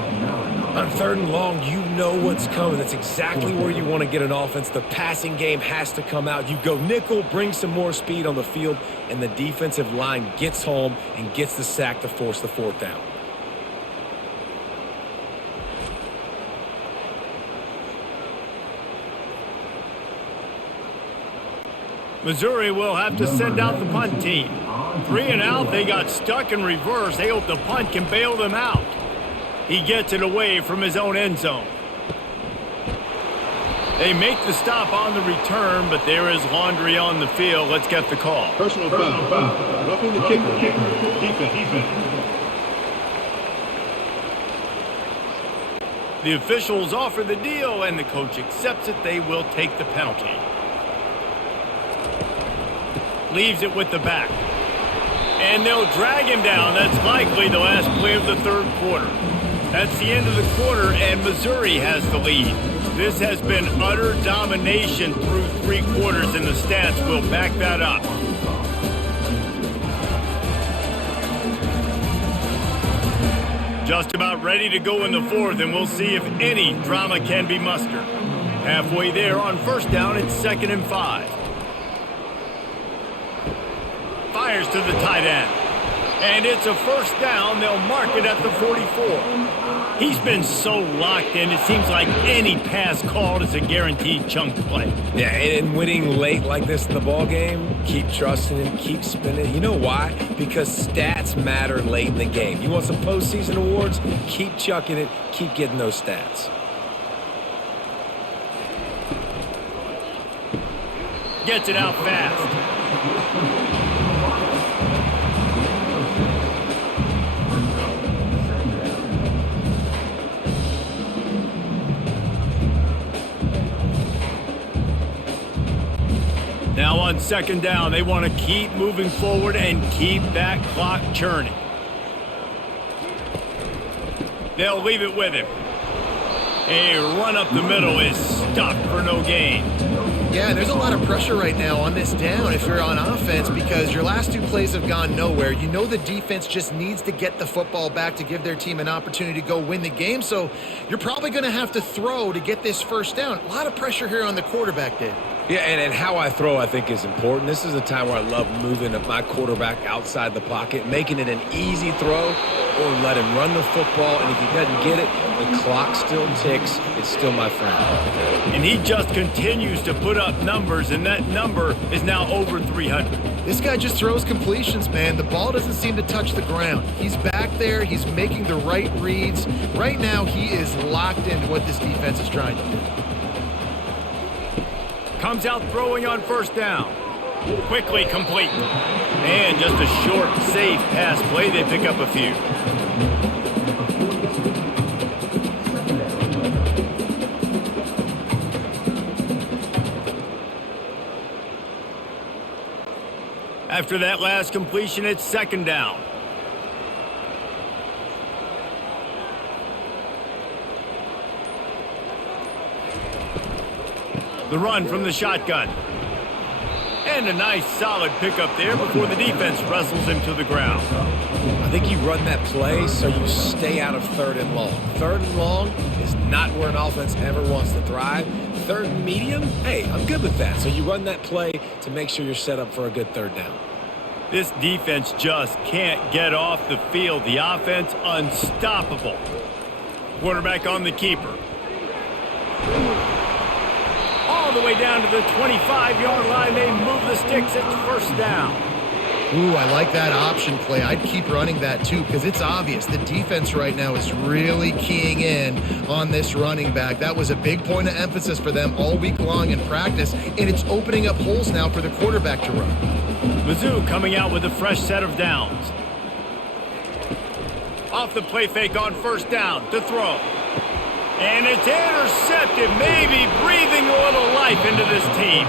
On 3rd and long, you know what's coming. That's exactly where you want to get an offense. The passing game has to come out. You go nickel, bring some more speed on the field, and the defensive line gets home and gets the sack to force the 4th down. Missouri will have to send out the punt team. 3 and out, they got stuck in reverse. They hope the punt can bail them out. He gets it away from his own end zone. They make the stop on the return, but there is laundry on the field. Let's get the call. Personal foul. Roughing the kicker. Defense. The officials offer the deal, and the coach accepts it. They will take the penalty. Leaves it with the back. And they'll drag him down. That's likely the last play of the 3rd quarter. That's the end of the quarter, and Missouri has the lead. This has been utter domination through 3 quarters, and the stats will back that up. Just about ready to go in the 4th, and we'll see if any drama can be mustered. Halfway there on 1st down, it's 2nd and 5. Fires to the tight end. And it's a 1st down. They'll mark it at the 44. He's been so locked in, it seems like any pass called is a guaranteed chunk play. Yeah, and winning late like this in the ball game, keep trusting him, keep spinning. You know why? Because stats matter late in the game. You want some postseason awards? Keep chucking it, keep getting those stats. Gets it out fast. Now on 2nd down, they want to keep moving forward and keep that clock churning. They'll leave it with him. A run up the middle is stuffed for no gain. Yeah, there's a lot of pressure right now on this down if you're on offense because your last 2 plays have gone nowhere. You know the defense just needs to get the football back to give their team an opportunity to go win the game, so you're probably going to have to throw to get this 1st down. A lot of pressure here on the quarterback, Dave. Yeah, and how I throw, I think, is important. This is a time where I love moving my quarterback outside the pocket, making it an easy throw, or let him run the football, and if he doesn't get it, the clock still ticks. It's still my friend. And he just continues to put up numbers, and that number is now over 300. This guy just throws completions, man. The ball doesn't seem to touch the ground. He's back there. He's making the right reads. Right now, he is locked into what this defense is trying to do. Comes out throwing on 1st down. Quickly complete. And just a short, safe pass play. They pick up a few. After that last completion, it's second down. The run from the shotgun. And a nice solid pickup there before the defense wrestles him to the ground. I think you run that play so you stay out of third and long. Third and long is not where an offense ever wants to thrive. Third and medium, hey, I'm good with that. So you run that play to make sure you're set up for a good third down. This defense just can't get off the field. The offense unstoppable. Quarterback on the keeper. All the way down to the 25-yard line. They move the sticks. It's first down. Ooh, I like that option play. I'd keep running that too because it's obvious the defense right now is really keying in on this running back. That was a big point of emphasis for them all week long in practice, and it's opening up holes now for the quarterback to run. Mizzou coming out with a fresh set of downs. Off the play fake on first down to throw. And it's intercepted, maybe breathing a little life into this team.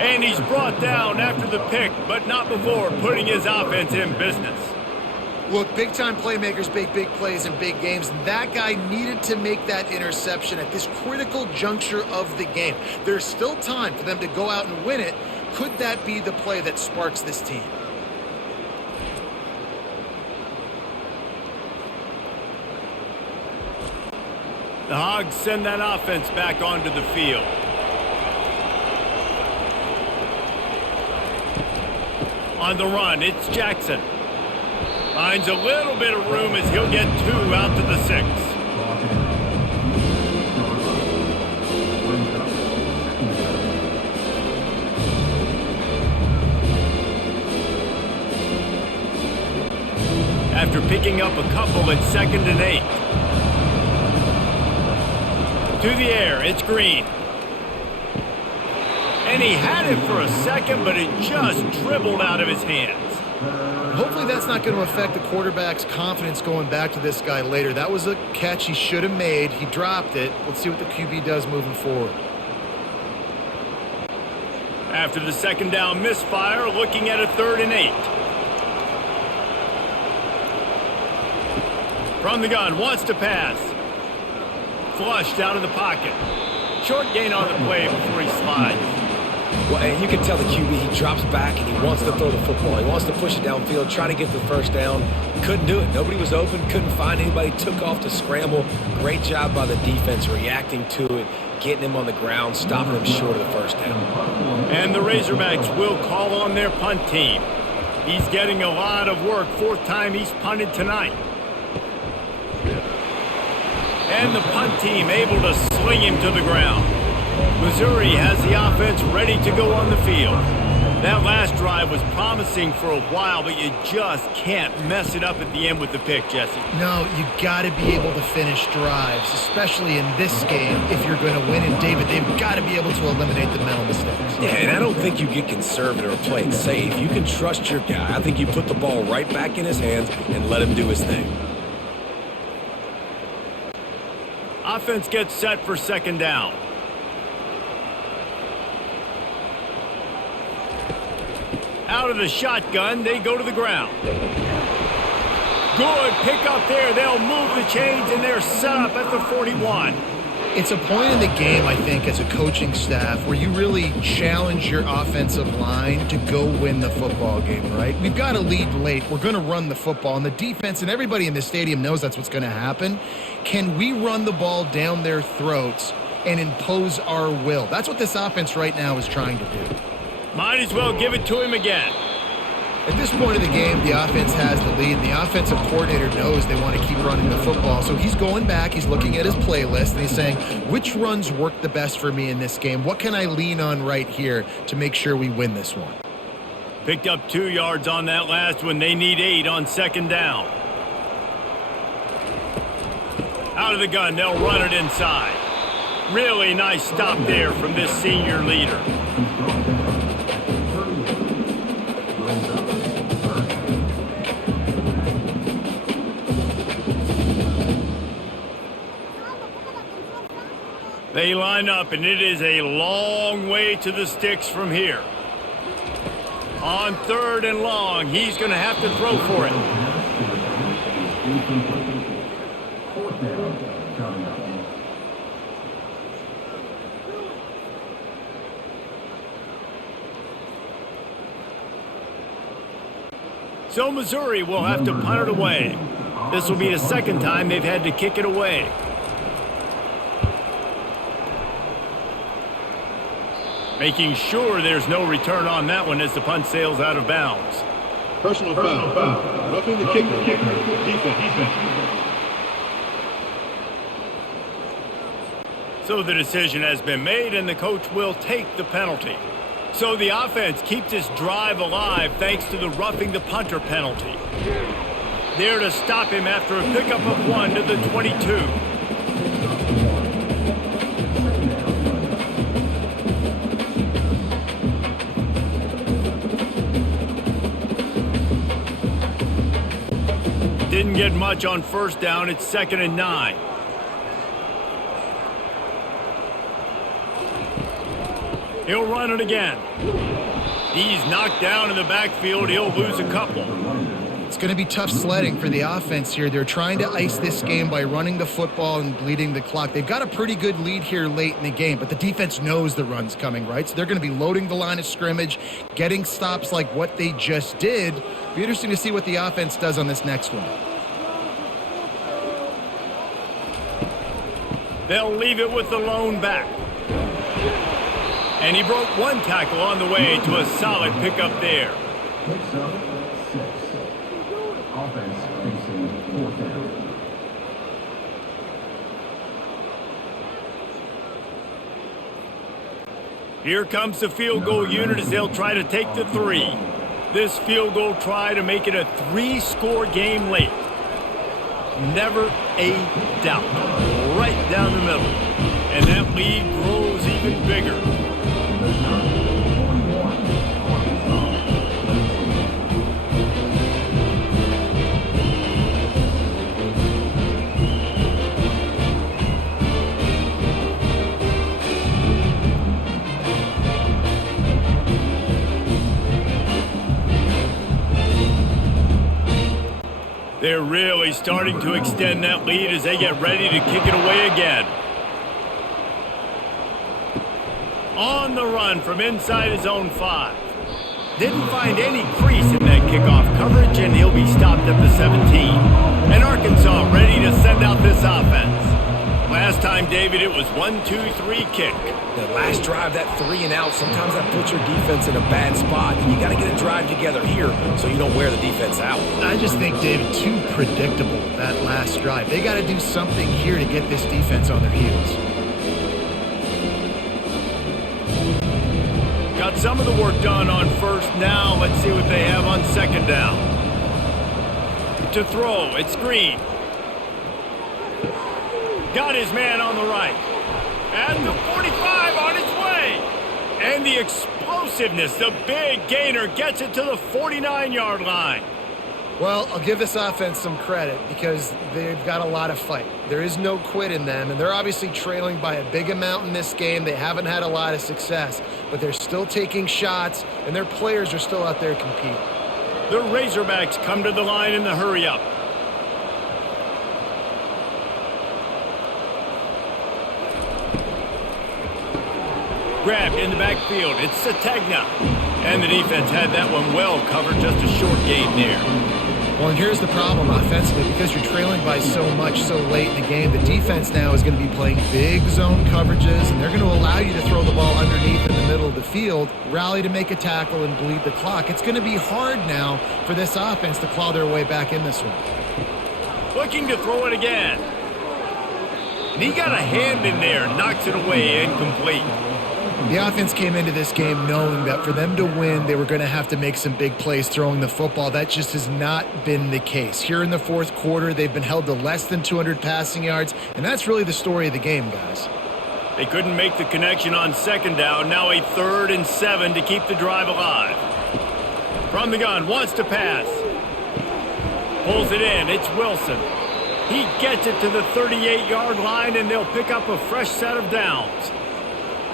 And he's brought down after the pick, but not before putting his offense in business. Look, big-time playmakers make big plays in big games. That guy needed to make that interception at this critical juncture of the game. There's still time for them to go out and win it. Could that be the play that sparks this team? The Hogs send that offense back onto the field. On the run, it's Jackson. Finds a little bit of room as he'll get 2 out to the 6. After picking up a couple, it's 2nd and 8. To the air, it's Green. And he had it for a second, but it just dribbled out of his hands. Hopefully that's not going to affect the quarterback's confidence going back to this guy later. That was a catch he should have made. He dropped it. Let's see what the QB does moving forward. After the second down misfire, looking at a 3rd and 8. From the gun, wants to pass. Flushed out of the pocket. Short gain on the play before he slides. Well, and you can tell the QB, he drops back and he wants to throw the football. He wants to push it downfield, try to get the first down. Couldn't do it. Nobody was open, couldn't find anybody, took off to scramble. Great job by the defense reacting to it, getting him on the ground, stopping him short of the first down. And the Razorbacks will call on their punt team. He's getting a lot of work. 4th time he's punted tonight. And the punt team able to sling him to the ground. Missouri has the offense ready to go on the field. That last drive was promising for a while, but you just can't mess it up at the end with the pick, Jesse. No, you got to be able to finish drives, especially in this game if you're going to win. And David, they've got to be able to eliminate the mental mistakes. Yeah, and I don't think you get conservative or play it safe. You can trust your guy. I think you put the ball right back in his hands and let him do his thing. Offense gets set for 2nd down. Out of the shotgun, they go to the ground. Good pick up there. They'll move the chains, and they're set up at the 41. It's a point in the game, I think, as a coaching staff where you really challenge your offensive line to go win the football game, right? We've got a lead late. We're going to run the football, and the defense and everybody in the stadium knows that's what's going to happen. Can we run the ball down their throats and impose our will? That's what this offense right now is trying to do. Might as well give it to him again. At this point of the game, the offense has the lead, and the offensive coordinator knows they want to keep running the football. So he's going back, he's looking at his playlist, and he's saying, which runs work the best for me in this game? What can I lean on right here to make sure we win this one? Picked up 2 yards on that last one. They need 8 on 2nd down. Out of the gun, they'll run it inside. Really nice stop there from this senior leader. They line up, and it is a long way to the sticks from here. On 3rd and long, he's going to have to throw for it. So Missouri will have to punt it away. This will be the second time they've had to kick it away. Making sure there's no return on that one as the punt sails out of bounds. Personal foul. Roughing the kicker. Defense. So the decision has been made, and the coach will take the penalty. So the offense keeps this drive alive thanks to the roughing the punter penalty. There to stop him after a pickup of 1 to the 22. Didn't get much on 1st down. It's 2nd and 9. He'll run it again. He's knocked down in the backfield. He'll lose a couple. It's going to be tough sledding for the offense here. They're trying to ice this game by running the football and bleeding the clock. They've got a pretty good lead here late in the game, but the defense knows the run's coming, right? So they're going to be loading the line of scrimmage, getting stops like what they just did. Be interesting to see what the offense does on this next one. They'll leave it with the lone back. And he broke 1 tackle on the way to a solid pickup there. Here comes the field goal unit as they'll try to take the 3. This field goal try to make it a 3-score game late. Never a doubt. Right down the middle. And that lead grows even bigger. They're really starting to extend that lead as they get ready to kick it away again. On the run from inside his own 5. Didn't find any crease in that kickoff coverage, and he'll be stopped at the 17. And Arkansas ready to send out this offense. Last time, David, it was 1-2-3 kick. The last drive, that 3 and out, sometimes that puts your defense in a bad spot. And you got to get a drive together here so you don't wear the defense out. I just think, David, too predictable, that last drive. They got to do something here to get this defense on their heels. Got some of the work done on 1st. Now let's see what they have on 2nd down. To throw, it's Green. Got his man on the right. At the 45 on his way. And the explosiveness, the big gainer gets it to the 49-yard line. Well, I'll give this offense some credit because they've got a lot of fight. There is no quit in them, and they're obviously trailing by a big amount in this game. They haven't had a lot of success, but they're still taking shots, and their players are still out there competing. The Razorbacks come to the line in the hurry-up. Grabbed in the backfield. It's Sategna. And the defense had that one well covered. Just a short gain there. Well, and here's the problem offensively. Because you're trailing by so much so late in the game, the defense now is going to be playing big zone coverages, and they're going to allow you to throw the ball underneath in the middle of the field, rally to make a tackle, and bleed the clock. It's going to be hard now for this offense to claw their way back in this one. Looking to throw it again. And he got a hand in there. Knocks it away, incomplete. The offense came into this game knowing that for them to win, they were going to have to make some big plays throwing the football. That just has not been the case. Here in the 4th quarter, they've been held to less than 200 passing yards, and that's really the story of the game, guys. They couldn't make the connection on 2nd down. Now a 3rd and 7 to keep the drive alive. From the gun, wants to pass. Pulls it in. It's Wilson. He gets it to the 38-yard line, and they'll pick up a fresh set of downs.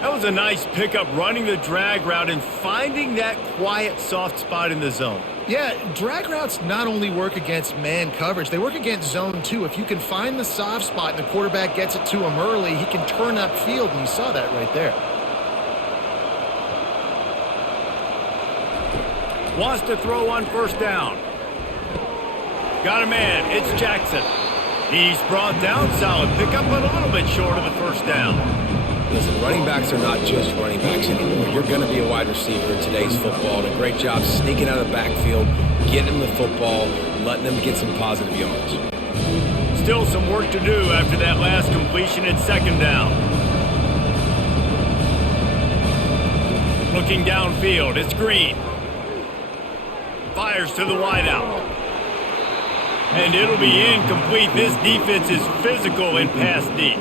That was a nice pickup, running the drag route and finding that quiet, soft spot in the zone. Yeah, drag routes not only work against man coverage, they work against zone too. If you can find the soft spot and the quarterback gets it to him early, he can turn upfield, and you saw that right there. Wants to throw on first down. Got a man. It's Jackson. He's brought down. Solid pickup, but a little bit short of the first down. Listen, running backs are not just running backs anymore. You're going to be a wide receiver in today's football. And a great job sneaking out of the backfield, getting them the football, letting them get some positive yards. Still some work to do after that last completion at second down. Looking downfield, it's Green. Fires to the wideout. And it'll be incomplete. This defense is physical in pass D.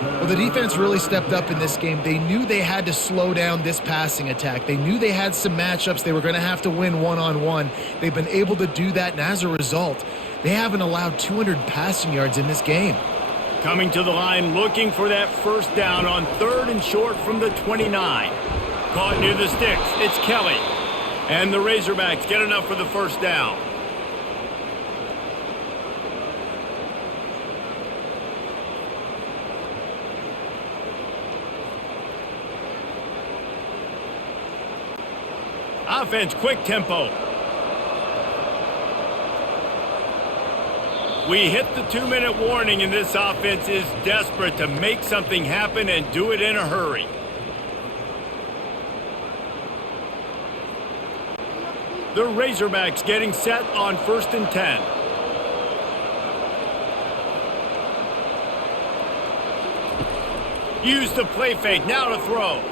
Well, the defense really stepped up in this game. They knew they had to slow down this passing attack. They knew they had some matchups they were going to have to win one-on-one. They've been able to do that, and as a result, they haven't allowed 200 passing yards in this game. Coming to the line, looking for that first down on 3rd and short from the 29. Caught near the sticks. It's Kelly. And the Razorbacks get enough for the first down. Offense, quick tempo. We hit the 2-minute warning, and this offense is desperate to make something happen and do it in a hurry. The Razorbacks getting set on 1st and 10. Use the play fake, now to throw.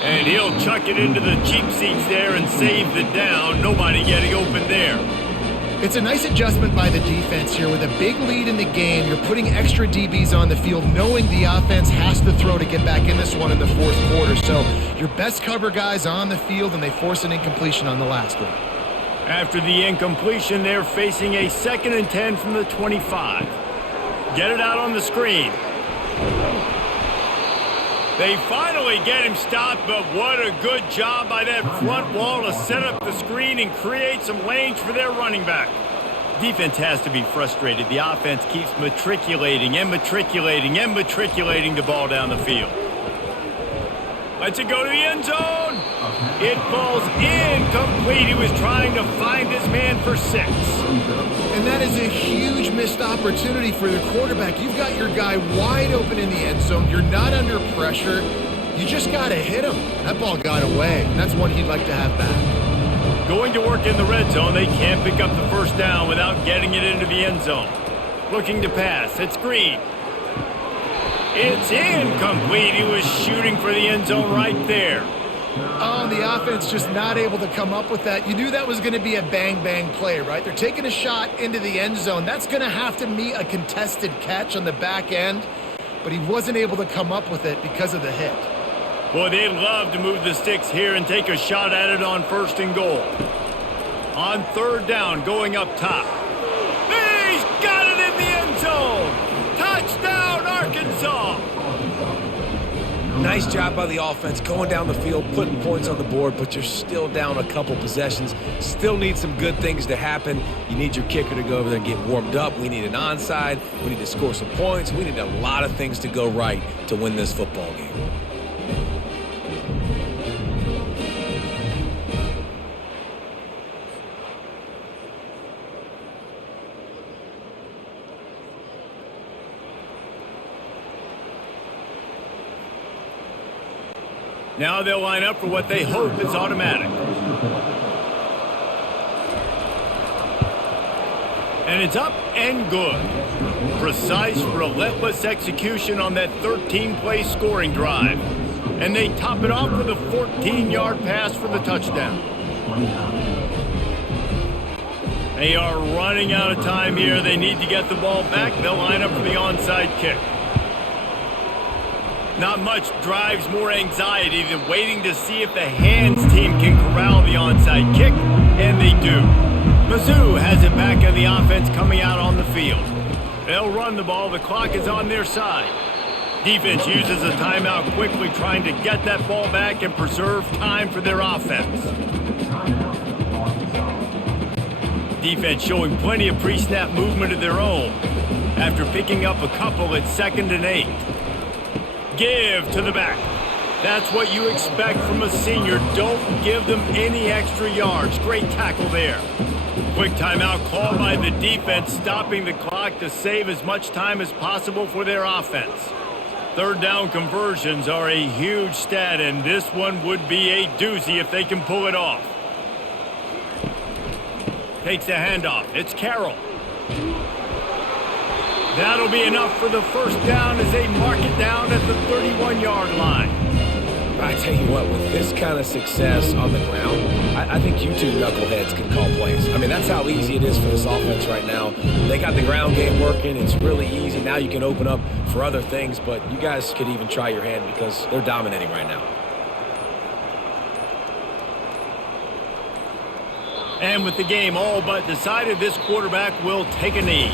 And he'll chuck it into the cheap seats there and save the down. Nobody getting open there. It's a nice adjustment by the defense here. With a big lead in the game, you're putting extra DBs on the field, knowing the offense has to throw to get back in this one in the 4th quarter. So your best cover guys on the field, and they force an incompletion on the last one. After the incompletion, they're facing a 2nd and 10 from the 25. Get it out on the screen. They finally get him stopped, but what a good job by that front wall to set up the screen and create some lanes for their running back. Defense has to be frustrated. The offense keeps matriculating and matriculating and matriculating the ball down the field. Lets it go to the end zone. It falls incomplete. He was trying to find his man for 6. And that is a huge missed opportunity for the quarterback. You've got your guy wide open in the end zone. You're not under pressure. You just got to hit him. That ball got away. That's one he'd like to have back. Going to work in the red zone. They can't pick up the first down without getting it into the end zone. Looking to pass. It's Green. It's incomplete. He was shooting for the end zone right there. Oh, the offense just not able to come up with that. You knew that was going to be a bang-bang play, right? They're taking a shot into the end zone. That's going to have to meet a contested catch on the back end, but he wasn't able to come up with it because of the hit. Boy, they'd love to move the sticks here and take a shot at it on 1st and goal. On 3rd down, going up top. He's got it in the end zone! Touchdown, Arkansas! Nice job by the offense going down the field, putting points on the board, but you're still down a couple possessions. Still need some good things to happen. You need your kicker to go over there and get warmed up. We need an onside. We need to score some points. We need a lot of things to go right to win this football game. Now they'll line up for what they hope is automatic. And it's up and good. Precise, relentless execution on that 13-play scoring drive. And they top it off with a 14-yard pass for the touchdown. They are running out of time here. They need to get the ball back. They'll line up for the onside kick. Not much drives more anxiety than waiting to see if the hands team can corral the onside kick, and they do. Mizzou has it back on the offense coming out on the field. They'll run the ball. The clock is on their side. Defense uses a timeout quickly, trying to get that ball back and preserve time for their offense. Defense showing plenty of pre-snap movement of their own after picking up a couple at 2nd and 8. Give to the back. That's what you expect from a senior. Don't give them any extra yards. Great tackle there. Quick timeout called by the defense, stopping the clock to save as much time as possible for their offense. 3rd down conversions are a huge stat, and this one would be a doozy if they can pull it off. Takes the handoff. It's Carroll. That'll be enough for the 1st down as they mark it down at the 31-yard line. I tell you what, with this kind of success on the ground, I think you two knuckleheads can call plays. I mean, that's how easy it is for this offense right now. They got the ground game working. It's really easy. Now you can open up for other things, but you guys could even try your hand because they're dominating right now. And with the game all but decided, this quarterback will take a knee.